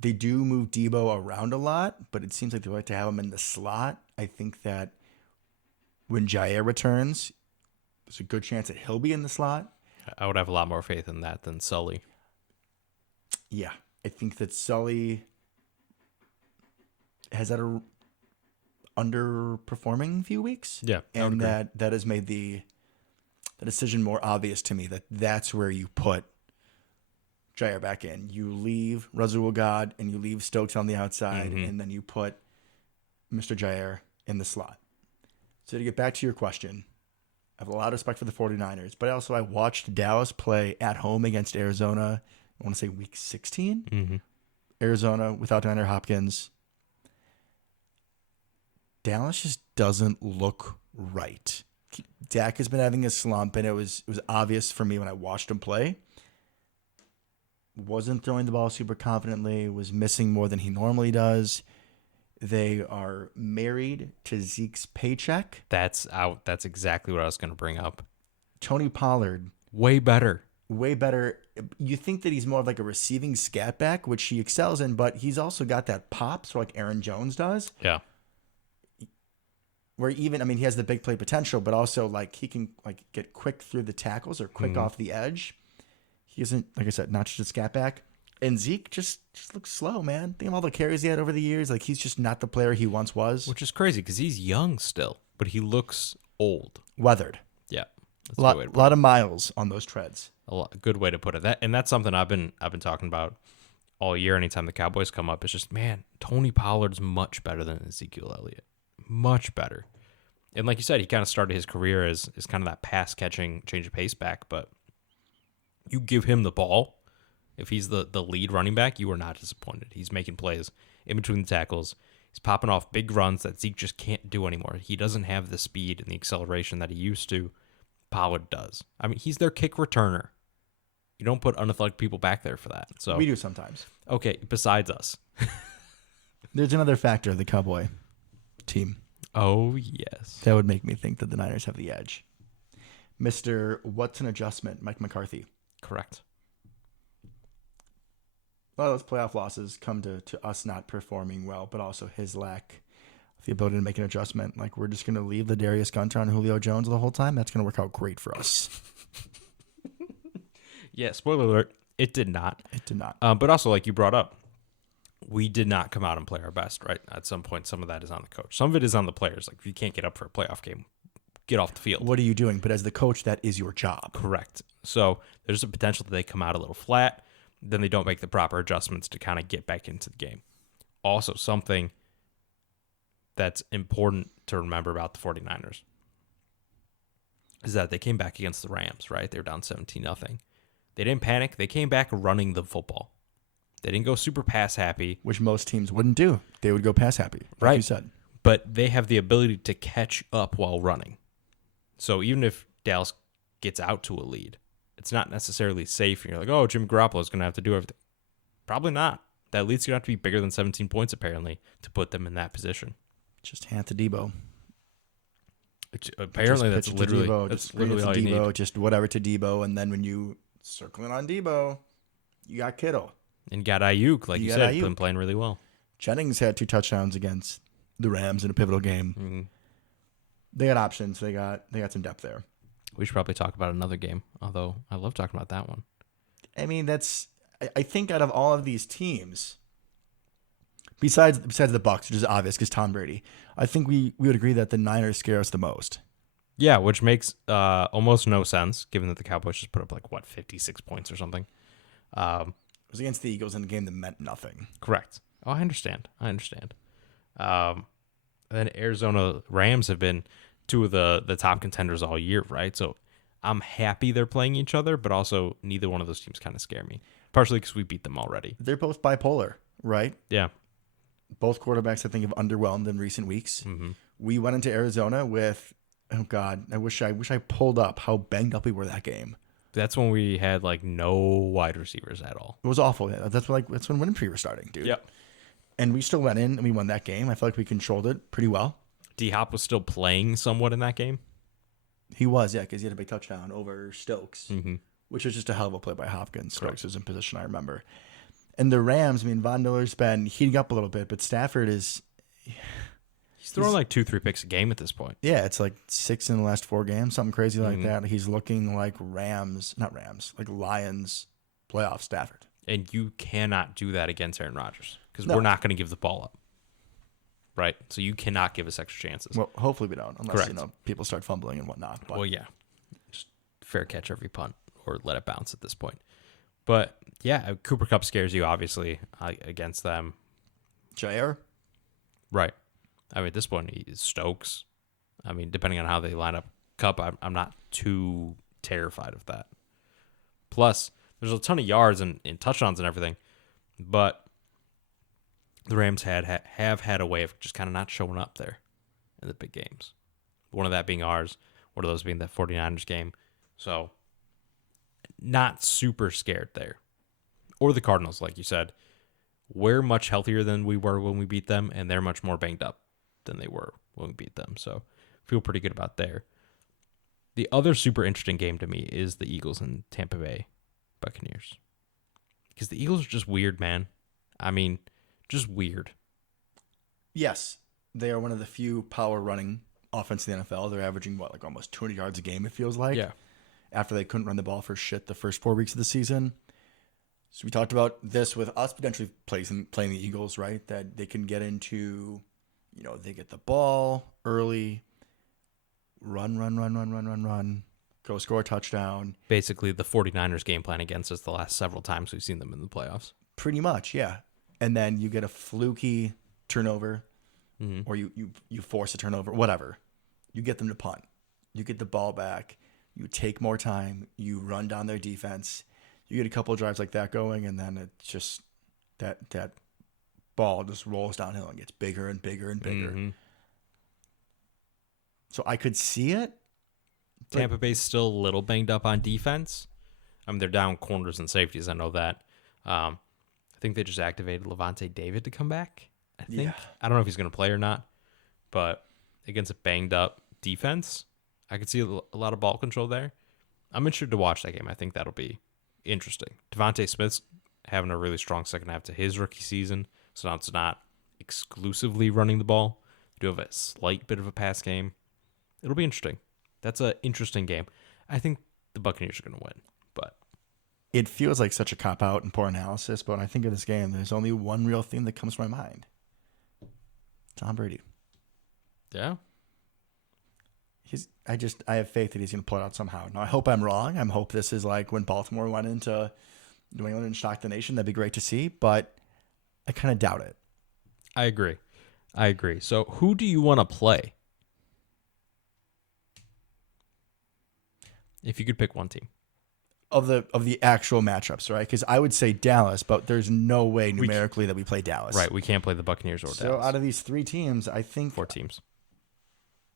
they do move Debo around a lot, but it seems like they like to have him in the slot. I think that when Jair returns, there's a good chance that he'll be in the slot. I would have a lot more faith in that than Sully. Yeah, I think that Sully has had a underperforming few weeks. Yeah, and that has made the decision more obvious to me that that's where you put Jair back in. You leave Rasul God and you leave Stokes on the outside, and then you put Mr. Jair in the slot. So to get back to your question, I have a lot of respect for the 49ers, but also I watched Dallas play at home against Arizona. I want to say week 16. Arizona without DeAndre Hopkins. Dallas just doesn't look right. Dak has been having a slump, and it was obvious for me when I watched him play. Wasn't throwing the ball super confidently, was missing more than he normally does. They are married to Zeke's paycheck. That's out. That's exactly what I was going to bring up. Tony Pollard. Way better. You think that he's more of like a receiving scat back, which he excels in, but he's also got that pop, so like Aaron Jones does. Yeah. Where he has the big play potential, but also like he can like get quick through the tackles or quick off the edge. He isn't, like I said, not just a scat back. And Zeke just looks slow, man. Think of all the carries he had over the years. Like he's just not the player he once was. Which is crazy because he's young still, but he looks old. Weathered. Yeah. That's a lot of miles on those treads. Good way to put it. That's something I've been talking about all year. Anytime the Cowboys come up, it's just, man, Tony Pollard's much better than Ezekiel Elliott. Much better. And like you said, he kind of started his career as kind of that pass catching change of pace back, but you give him the ball, if he's the lead running back, you are not disappointed. He's making plays in between the tackles. He's popping off big runs that Zeke just can't do anymore. He doesn't have the speed and the acceleration that he used to. Pollard does. I mean, he's their kick returner. You don't put unathletic people back there for that. So we do sometimes. Okay, besides us. There's another factor of the Cowboy team. Oh, yes. That would make me think that the Niners have the edge. Mr. What's an Adjustment, Mike McCarthy. Correct. A lot of those playoff losses come to us not performing well, but also his lack of the ability to make an adjustment. Like, we're just going to leave the Darius Gunter on Julio Jones the whole time. That's going to work out great for us. Yeah, spoiler alert, it did not. It did not. But also, like you brought up, we did not come out and play our best, right? At some point, some of that is on the coach. Some of it is on the players. Like, if you can't get up for a playoff game, get off the field. What are you doing? But as the coach, that is your job. Correct. So there's a potential that they come out a little flat, then they don't make the proper adjustments to kind of get back into the game. Also, something that's important to remember about the 49ers is that they came back against the Rams, right? They were down 17-0. They didn't panic. They came back running the football. They didn't go super pass happy. Which most teams wouldn't do. They would go pass happy, like Right. you said. But they have the ability to catch up while running. So even if Dallas gets out to a lead, it's not necessarily safe. And you're like, oh, Jimmy Garoppolo is going to have to do everything. Probably not. That lead's going to have to be bigger than 17 points, apparently, to put them in that position. Just hand to Debo. Apparently, Just that's pitch it to literally, Debo. that's Just bring it literally to all you Debo. need. Just whatever to Debo. And then when you circling on Debo, you got Kittle. And got Ayuk, like you said, Ayuk. been playing really well. Jennings had 2 touchdowns against the Rams in a pivotal game. Mm-hmm. They got options. They got some depth there. We should probably talk about another game, although I love talking about that one. I mean, I think out of all of these teams, besides the Bucs, which is obvious because Tom Brady, I think we would agree that the Niners scare us the most. Yeah, which makes almost no sense, given that the Cowboys just put up 56 points or something. It was against the Eagles in a game that meant nothing. Correct. Oh, I understand. Then Arizona Rams have been 2 of the top contenders all year, right? So I'm happy they're playing each other, but also neither one of those teams kind of scare me. Partially because we beat them already. They're both bipolar, right? Yeah. Both quarterbacks, I think, have underwhelmed in recent weeks. Mm-hmm. We went into Arizona with, oh God, I wish I pulled up how banged up we were that game. That's when we had no wide receivers at all. It was awful. That's when Winfrey was starting, dude. Yep. And we still went in and we won that game. I feel like we controlled it pretty well. D-Hop was still playing somewhat in that game. He was, yeah, because he had a big touchdown over Stokes, Mm-hmm. which was just a hell of a play by Hopkins. Stokes was in position, I remember. And the Rams, I mean, Von Miller's been heating up a little bit, but Stafford is... He's throwing 2-3 picks a game at this point. Yeah, it's 6 in the last 4 games, something crazy like that. He's looking like Lions playoff Stafford. And you cannot do that against Aaron Rodgers because No. we're not going to give the ball up. Right? So you cannot give us extra chances. Well, hopefully we don't, unless Correct. people start fumbling and whatnot. But Well, yeah. Just fair catch every punt or let it bounce at this point. But, yeah, Cooper Kupp scares you, obviously, against them. Jair, Right. I mean, at this point, Stokes. I mean, depending on how they line up Kupp, I'm not too terrified of that. Plus, there's a ton of yards and touchdowns and everything, but the Rams have had a way of just kind of not showing up there in the big games. One of that being ours, one of those being that 49ers game. So, not super scared there. Or the Cardinals, like you said. We're much healthier than we were when we beat them, and they're much more banged up than they were when we beat them. So, feel pretty good about there. The other super interesting game to me is the Eagles and Tampa Bay Buccaneers. Because the Eagles are just weird, man. I mean, just weird. yes, they are one of the few power running offense in the NFL. They're averaging, almost 200 yards a game, it feels like. Yeah. After they couldn't run the ball for shit the first 4 weeks of the season. So we talked about this with us potentially playing the Eagles, right? That they can get into, they get the ball early, run, go score a touchdown. Basically, the 49ers game plan against us the last several times we've seen them in the playoffs. Pretty much, yeah. And then you get a fluky turnover, or you force a turnover, whatever. You get them to punt. You get the ball back. You take more time. You run down their defense. You get a couple of drives like that going, and then it just that ball just rolls downhill and gets bigger and bigger and bigger. Mm-hmm. So I could see it. Tampa Bay's still a little banged up on defense. I mean, they're down corners and safeties. I know that. I think they just activated Levante David to come back. I think. Yeah. I don't know if he's going to play or not, but against a banged up defense, I could see a lot of ball control there. I'm interested to watch that game. I think that'll be interesting. Devontae Smith's having a really strong second half to his rookie season, so now it's not exclusively running the ball. We do have a slight bit of a pass game. It'll be interesting. That's an interesting game. I think the Buccaneers are going to win, but it feels like such a cop-out and poor analysis, but when I think of this game, there's only one real thing that comes to my mind. Tom Brady. Yeah. I have faith that he's going to pull it out somehow. Now, I hope I'm wrong. I hope this is like when Baltimore went into New England and shocked the nation. That'd be great to see, but I kind of doubt it. I agree. So who do you want to play? If you could pick one team. Of the actual matchups, right? Because I would say Dallas, but there's no way numerically that we play Dallas. Right, we can't play the Buccaneers or Dallas. So out of these 3 teams, I think 4 teams.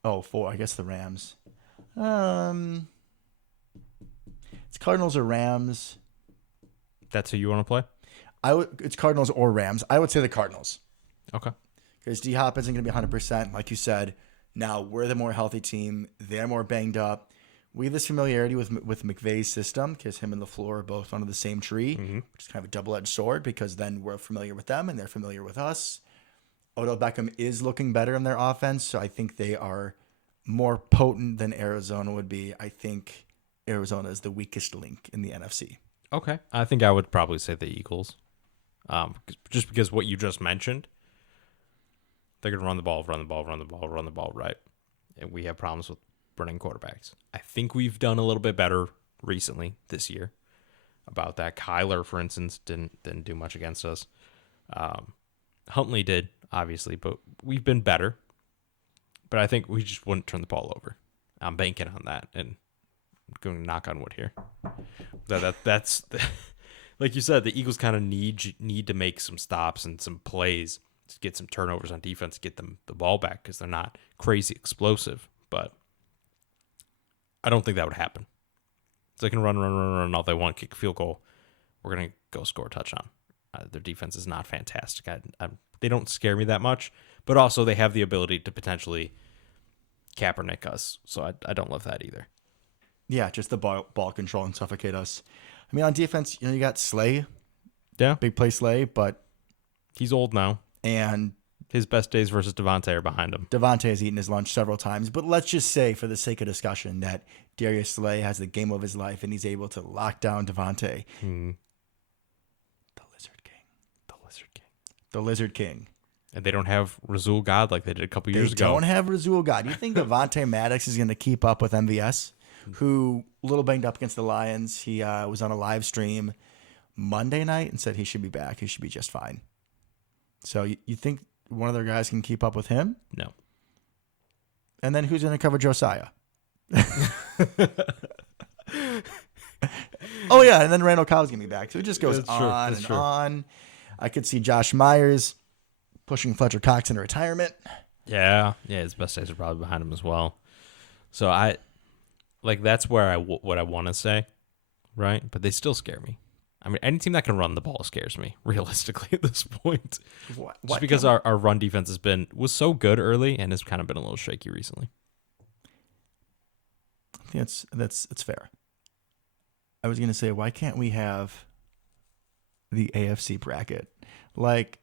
Oh, 4. I guess the Rams. It's Cardinals or Rams. That's who you want to play? It's Cardinals or Rams. I would say the Cardinals. Okay. Because D-Hop isn't going to be 100%, like you said. Now, we're the more healthy team. They're more banged up. We have this familiarity with McVay's system because him and LaFleur are both under the same tree, which is kind of a double-edged sword because then we're familiar with them and they're familiar with us. Odell Beckham is looking better in their offense, so I think they are more potent than Arizona would be. I think Arizona is the weakest link in the NFC. Okay. I think I would probably say the Eagles. Just because what you just mentioned, they're going to run the ball, right? And we have problems with running quarterbacks. I think we've done a little bit better recently this year about that. Kyler, for instance, didn't do much against us. Huntley did, obviously, but we've been better. But I think we just wouldn't turn the ball over. I'm banking on that and going to knock on wood here. That's like you said, the Eagles kind of need to make some stops and some plays to get some turnovers on defense, get them the ball back because they're not crazy explosive. But I don't think that would happen. So they can run all they want, kick a field goal. We're going to go score a touchdown. Their defense is not fantastic. They don't scare me that much, but also they have the ability to potentially Kaepernick us. So I don't love that either. Yeah, just the ball control and suffocate us. I mean, on defense, you got Slay. Yeah. Big play Slay, but he's old now. And his best days versus Devontae are behind him. Devontae has eaten his lunch several times, but let's just say, for the sake of discussion, that Darius Slay has the game of his life and he's able to lock down Devontae. The Lizard King. And they don't have Rasul God like they did a couple years ago. They don't have Rasul God. You think Devontae Maddox is going to keep up with MVS, who a little banged up against the Lions? He was on a live stream Monday night and said he should be back. He should be just fine. So you think one of their guys can keep up with him? No. And then who's going to cover Josiah? Oh, yeah, and then Randall Cobb's going to be back. So it just goes on and on. I could see Josh Myers pushing Fletcher Cox into retirement. Yeah, his best days are probably behind him as well. So that's where what I want to say, right? But they still scare me. I mean, any team that can run the ball scares me, realistically, at this point. Just because our run defense was so good early and has kind of been a little shaky recently. I think that's fair. I was going to say, why can't we have the AFC bracket? Like,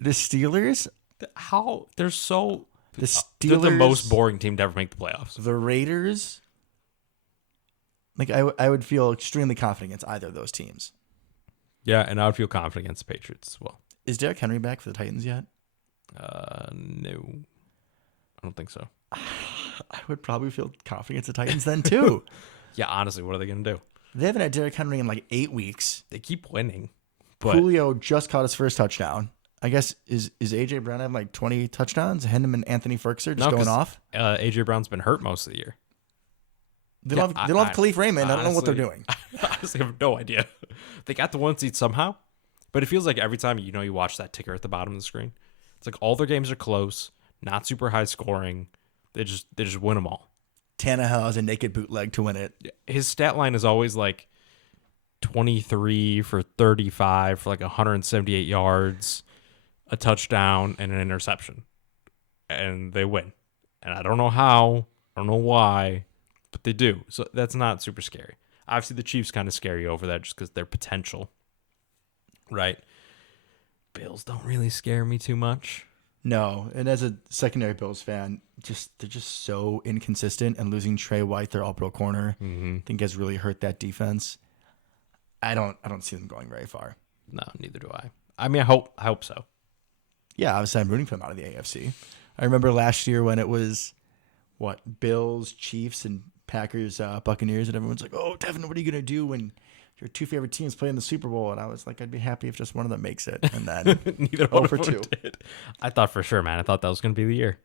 the Steelers? How? They're so... The Steelers... They're the most boring team to ever make the playoffs. The Raiders? Like, I would feel extremely confident against either of those teams. Yeah, and I would feel confident against the Patriots as well. Is Derrick Henry back for the Titans yet? No. I don't think so. I would probably feel confident against the Titans then, too. Yeah, honestly, what are they going to do? They haven't had Derrick Henry in like 8 weeks. They keep winning. But Julio just caught his first touchdown. I guess, is A.J. Brown having like 20 touchdowns? Him and Anthony Ferguson just going off? A.J. Brown's been hurt most of the year. They don't have Khalif Raymond. I don't know what they're doing. I honestly have no idea. They got the 1 seed somehow, but it feels like every time you watch that ticker at the bottom of the screen, it's like all their games are close, not super high scoring. They just win them all. Tannehill has a naked bootleg to win it. His stat line is always like 23 for 35 for like 178 yards, a touchdown, and an interception, and they win. And I don't know how, I don't know why, but they do. So that's not super scary. Obviously, the Chiefs kind of scare you over that just because their potential, right? Bills don't really scare me too much. No, and as a secondary Bills fan, they're just so inconsistent, and losing Trey White, their all-pro corner, I think has really hurt that defense. I don't see them going very far. No, neither do I. I mean, I hope so. Yeah, obviously I'm rooting for them out of the AFC. I remember last year when it was Bills, Chiefs, and Packers, Buccaneers, and everyone's like, "Oh, Devin, what are you gonna do when your two favorite teams play in the Super Bowl?" And I was like, "I'd be happy if just one of them makes it." And then Neither one for of them 2. did. I thought for sure, man. I thought that was gonna be the year.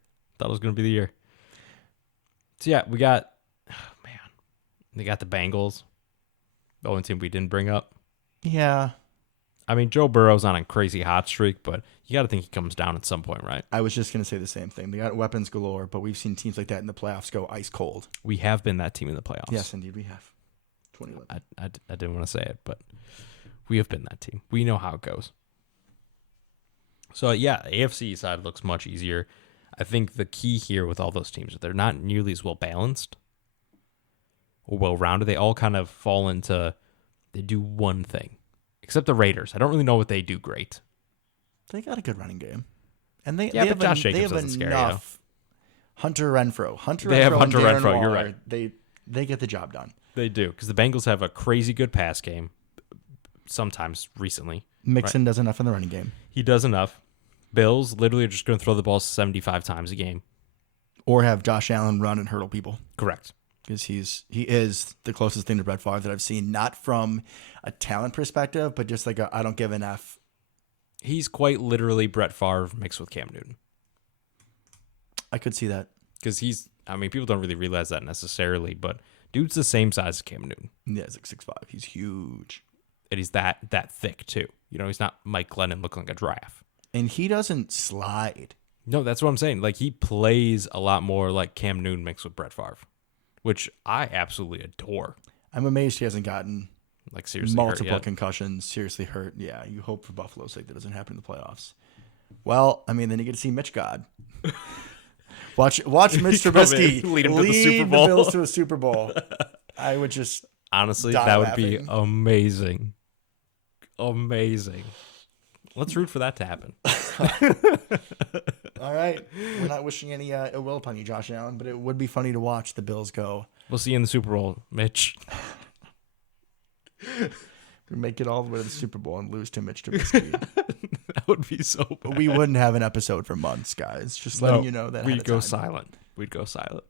So yeah, we got they got the Bengals. The only team we didn't bring up. Yeah, I mean, Joe Burrow's on a crazy hot streak, but you got to think he comes down at some point, right? I was just gonna say the same thing. They got weapons galore, but we've seen teams like that in the playoffs go ice cold. We have been that team in the playoffs. Yes, indeed, we have. 2011. I didn't want to say it, but we have been that team. We know how it goes. So, yeah, AFC side looks much easier. I think the key here with all those teams is they're not nearly as well-balanced or well-rounded. They all kind of fall into, they do one thing. Except the Raiders. I don't really know what they do great. They got a good running game. And they Yeah, have but Josh they Jacobs have doesn't scare enough. Hunter Renfrow. They have Hunter and Darren Renfrow, you're Waller, right. They get the job done. They do, because the Bengals have a crazy good pass game sometimes recently. Mixon does enough in the running game. He does enough. Bills literally are just going to throw the ball 75 times a game. Or have Josh Allen run and hurdle people. Correct. Because he is the closest thing to Brett Favre that I've seen, not from a talent perspective, but just like I don't give an F. He's quite literally Brett Favre mixed with Cam Newton. I could see that. Because people don't really realize that necessarily, but dude's the same size as Cam Newton. Yeah, he's like 6'5". He's huge. And he's that thick, too. He's not Mike Glennon looking like a giraffe. And he doesn't slide. No, that's what I'm saying. Like, he plays a lot more like Cam Newton mixed with Brett Favre, which I absolutely adore. I'm amazed he hasn't gotten like seriously multiple hurt yet. concussions, seriously hurt. Yeah, you hope for Buffalo's sake that doesn't happen in the playoffs. Well, I mean, then you get to see Mitch God. Watch Mitch Trubisky lead him to the Super the Bowl. Bills to a Super Bowl. I would just honestly, die that would be laughing. amazing. Amazing. Let's root for that to happen. All right. We're not wishing any ill will upon you, Josh Allen, but it would be funny to watch the Bills go. We'll see you in the Super Bowl, Mitch. We make it all the way to the Super Bowl and lose to Mitch Trubisky. That would be so bad. But we wouldn't have an episode for months, guys. Just letting you know that we'd go silent. We'd go silent.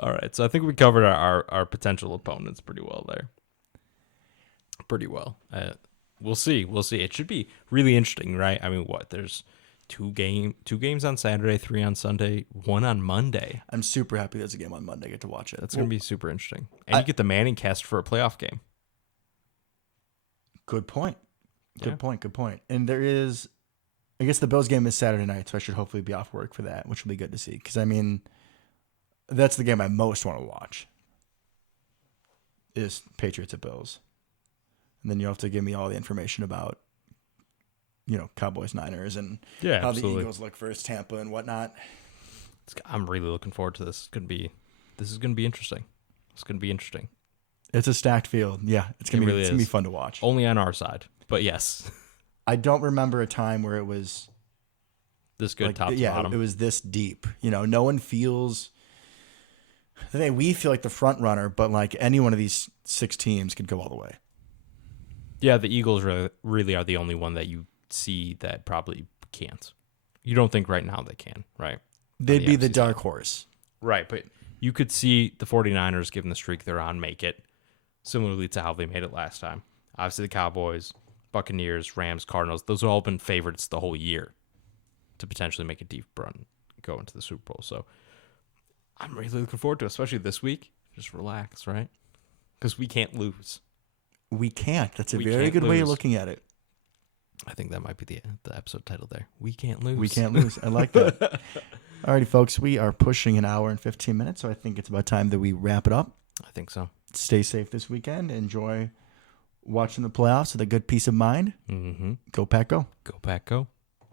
All right, so I think we covered our potential opponents pretty well there. Pretty well. We'll see. It should be really interesting, right? I mean, there's two games on Saturday, 3 on Sunday, 1 on Monday. I'm super happy there's a game on Monday. I get to watch it. That's going to be super interesting. And you get the Manning cast for a playoff game. Good point. Yeah. Good point. And there is, I guess the Bills game is Saturday night, so I should hopefully be off work for that, which will be good to see. Because, I mean, that's the game I most want to watch is Patriots at Bills. And then you have to give me all the information about, Cowboys, Niners, and how absolutely. the Eagles look versus Tampa and whatnot. I'm really looking forward to this. This is gonna be interesting. It's gonna be interesting. It's a stacked field. Yeah, it's gonna be fun to watch. Only on our side, but yes, I don't remember a time where it was this good top to bottom. It was this deep. No one feels. I think we feel like the front runner, but like any one of these 6 teams could go all the way. Yeah, the Eagles really are the only one that you see that probably can't. You don't think right now they can, right? They'd be the NFC dark side. horse. Right, but you could see the 49ers, given the streak they're on, make it, similarly to how they made it last time. Obviously, the Cowboys, Buccaneers, Rams, Cardinals, those have all been favorites the whole year to potentially make a deep run, go into the Super Bowl. So I'm really looking forward to it, especially this week. Just relax, right? Because we can't lose. We can't. That's a We very can't good way of lose. looking at it. I think that might be the episode title there. We can't lose. We can't lose. I like that. Alrighty, folks. We are pushing an hour and 15 minutes, so I think it's about time that we wrap it up. I think so. Stay safe this weekend. Enjoy watching the playoffs with a good peace of mind. Mm-hmm. Go Pack, go. Go Pack, go.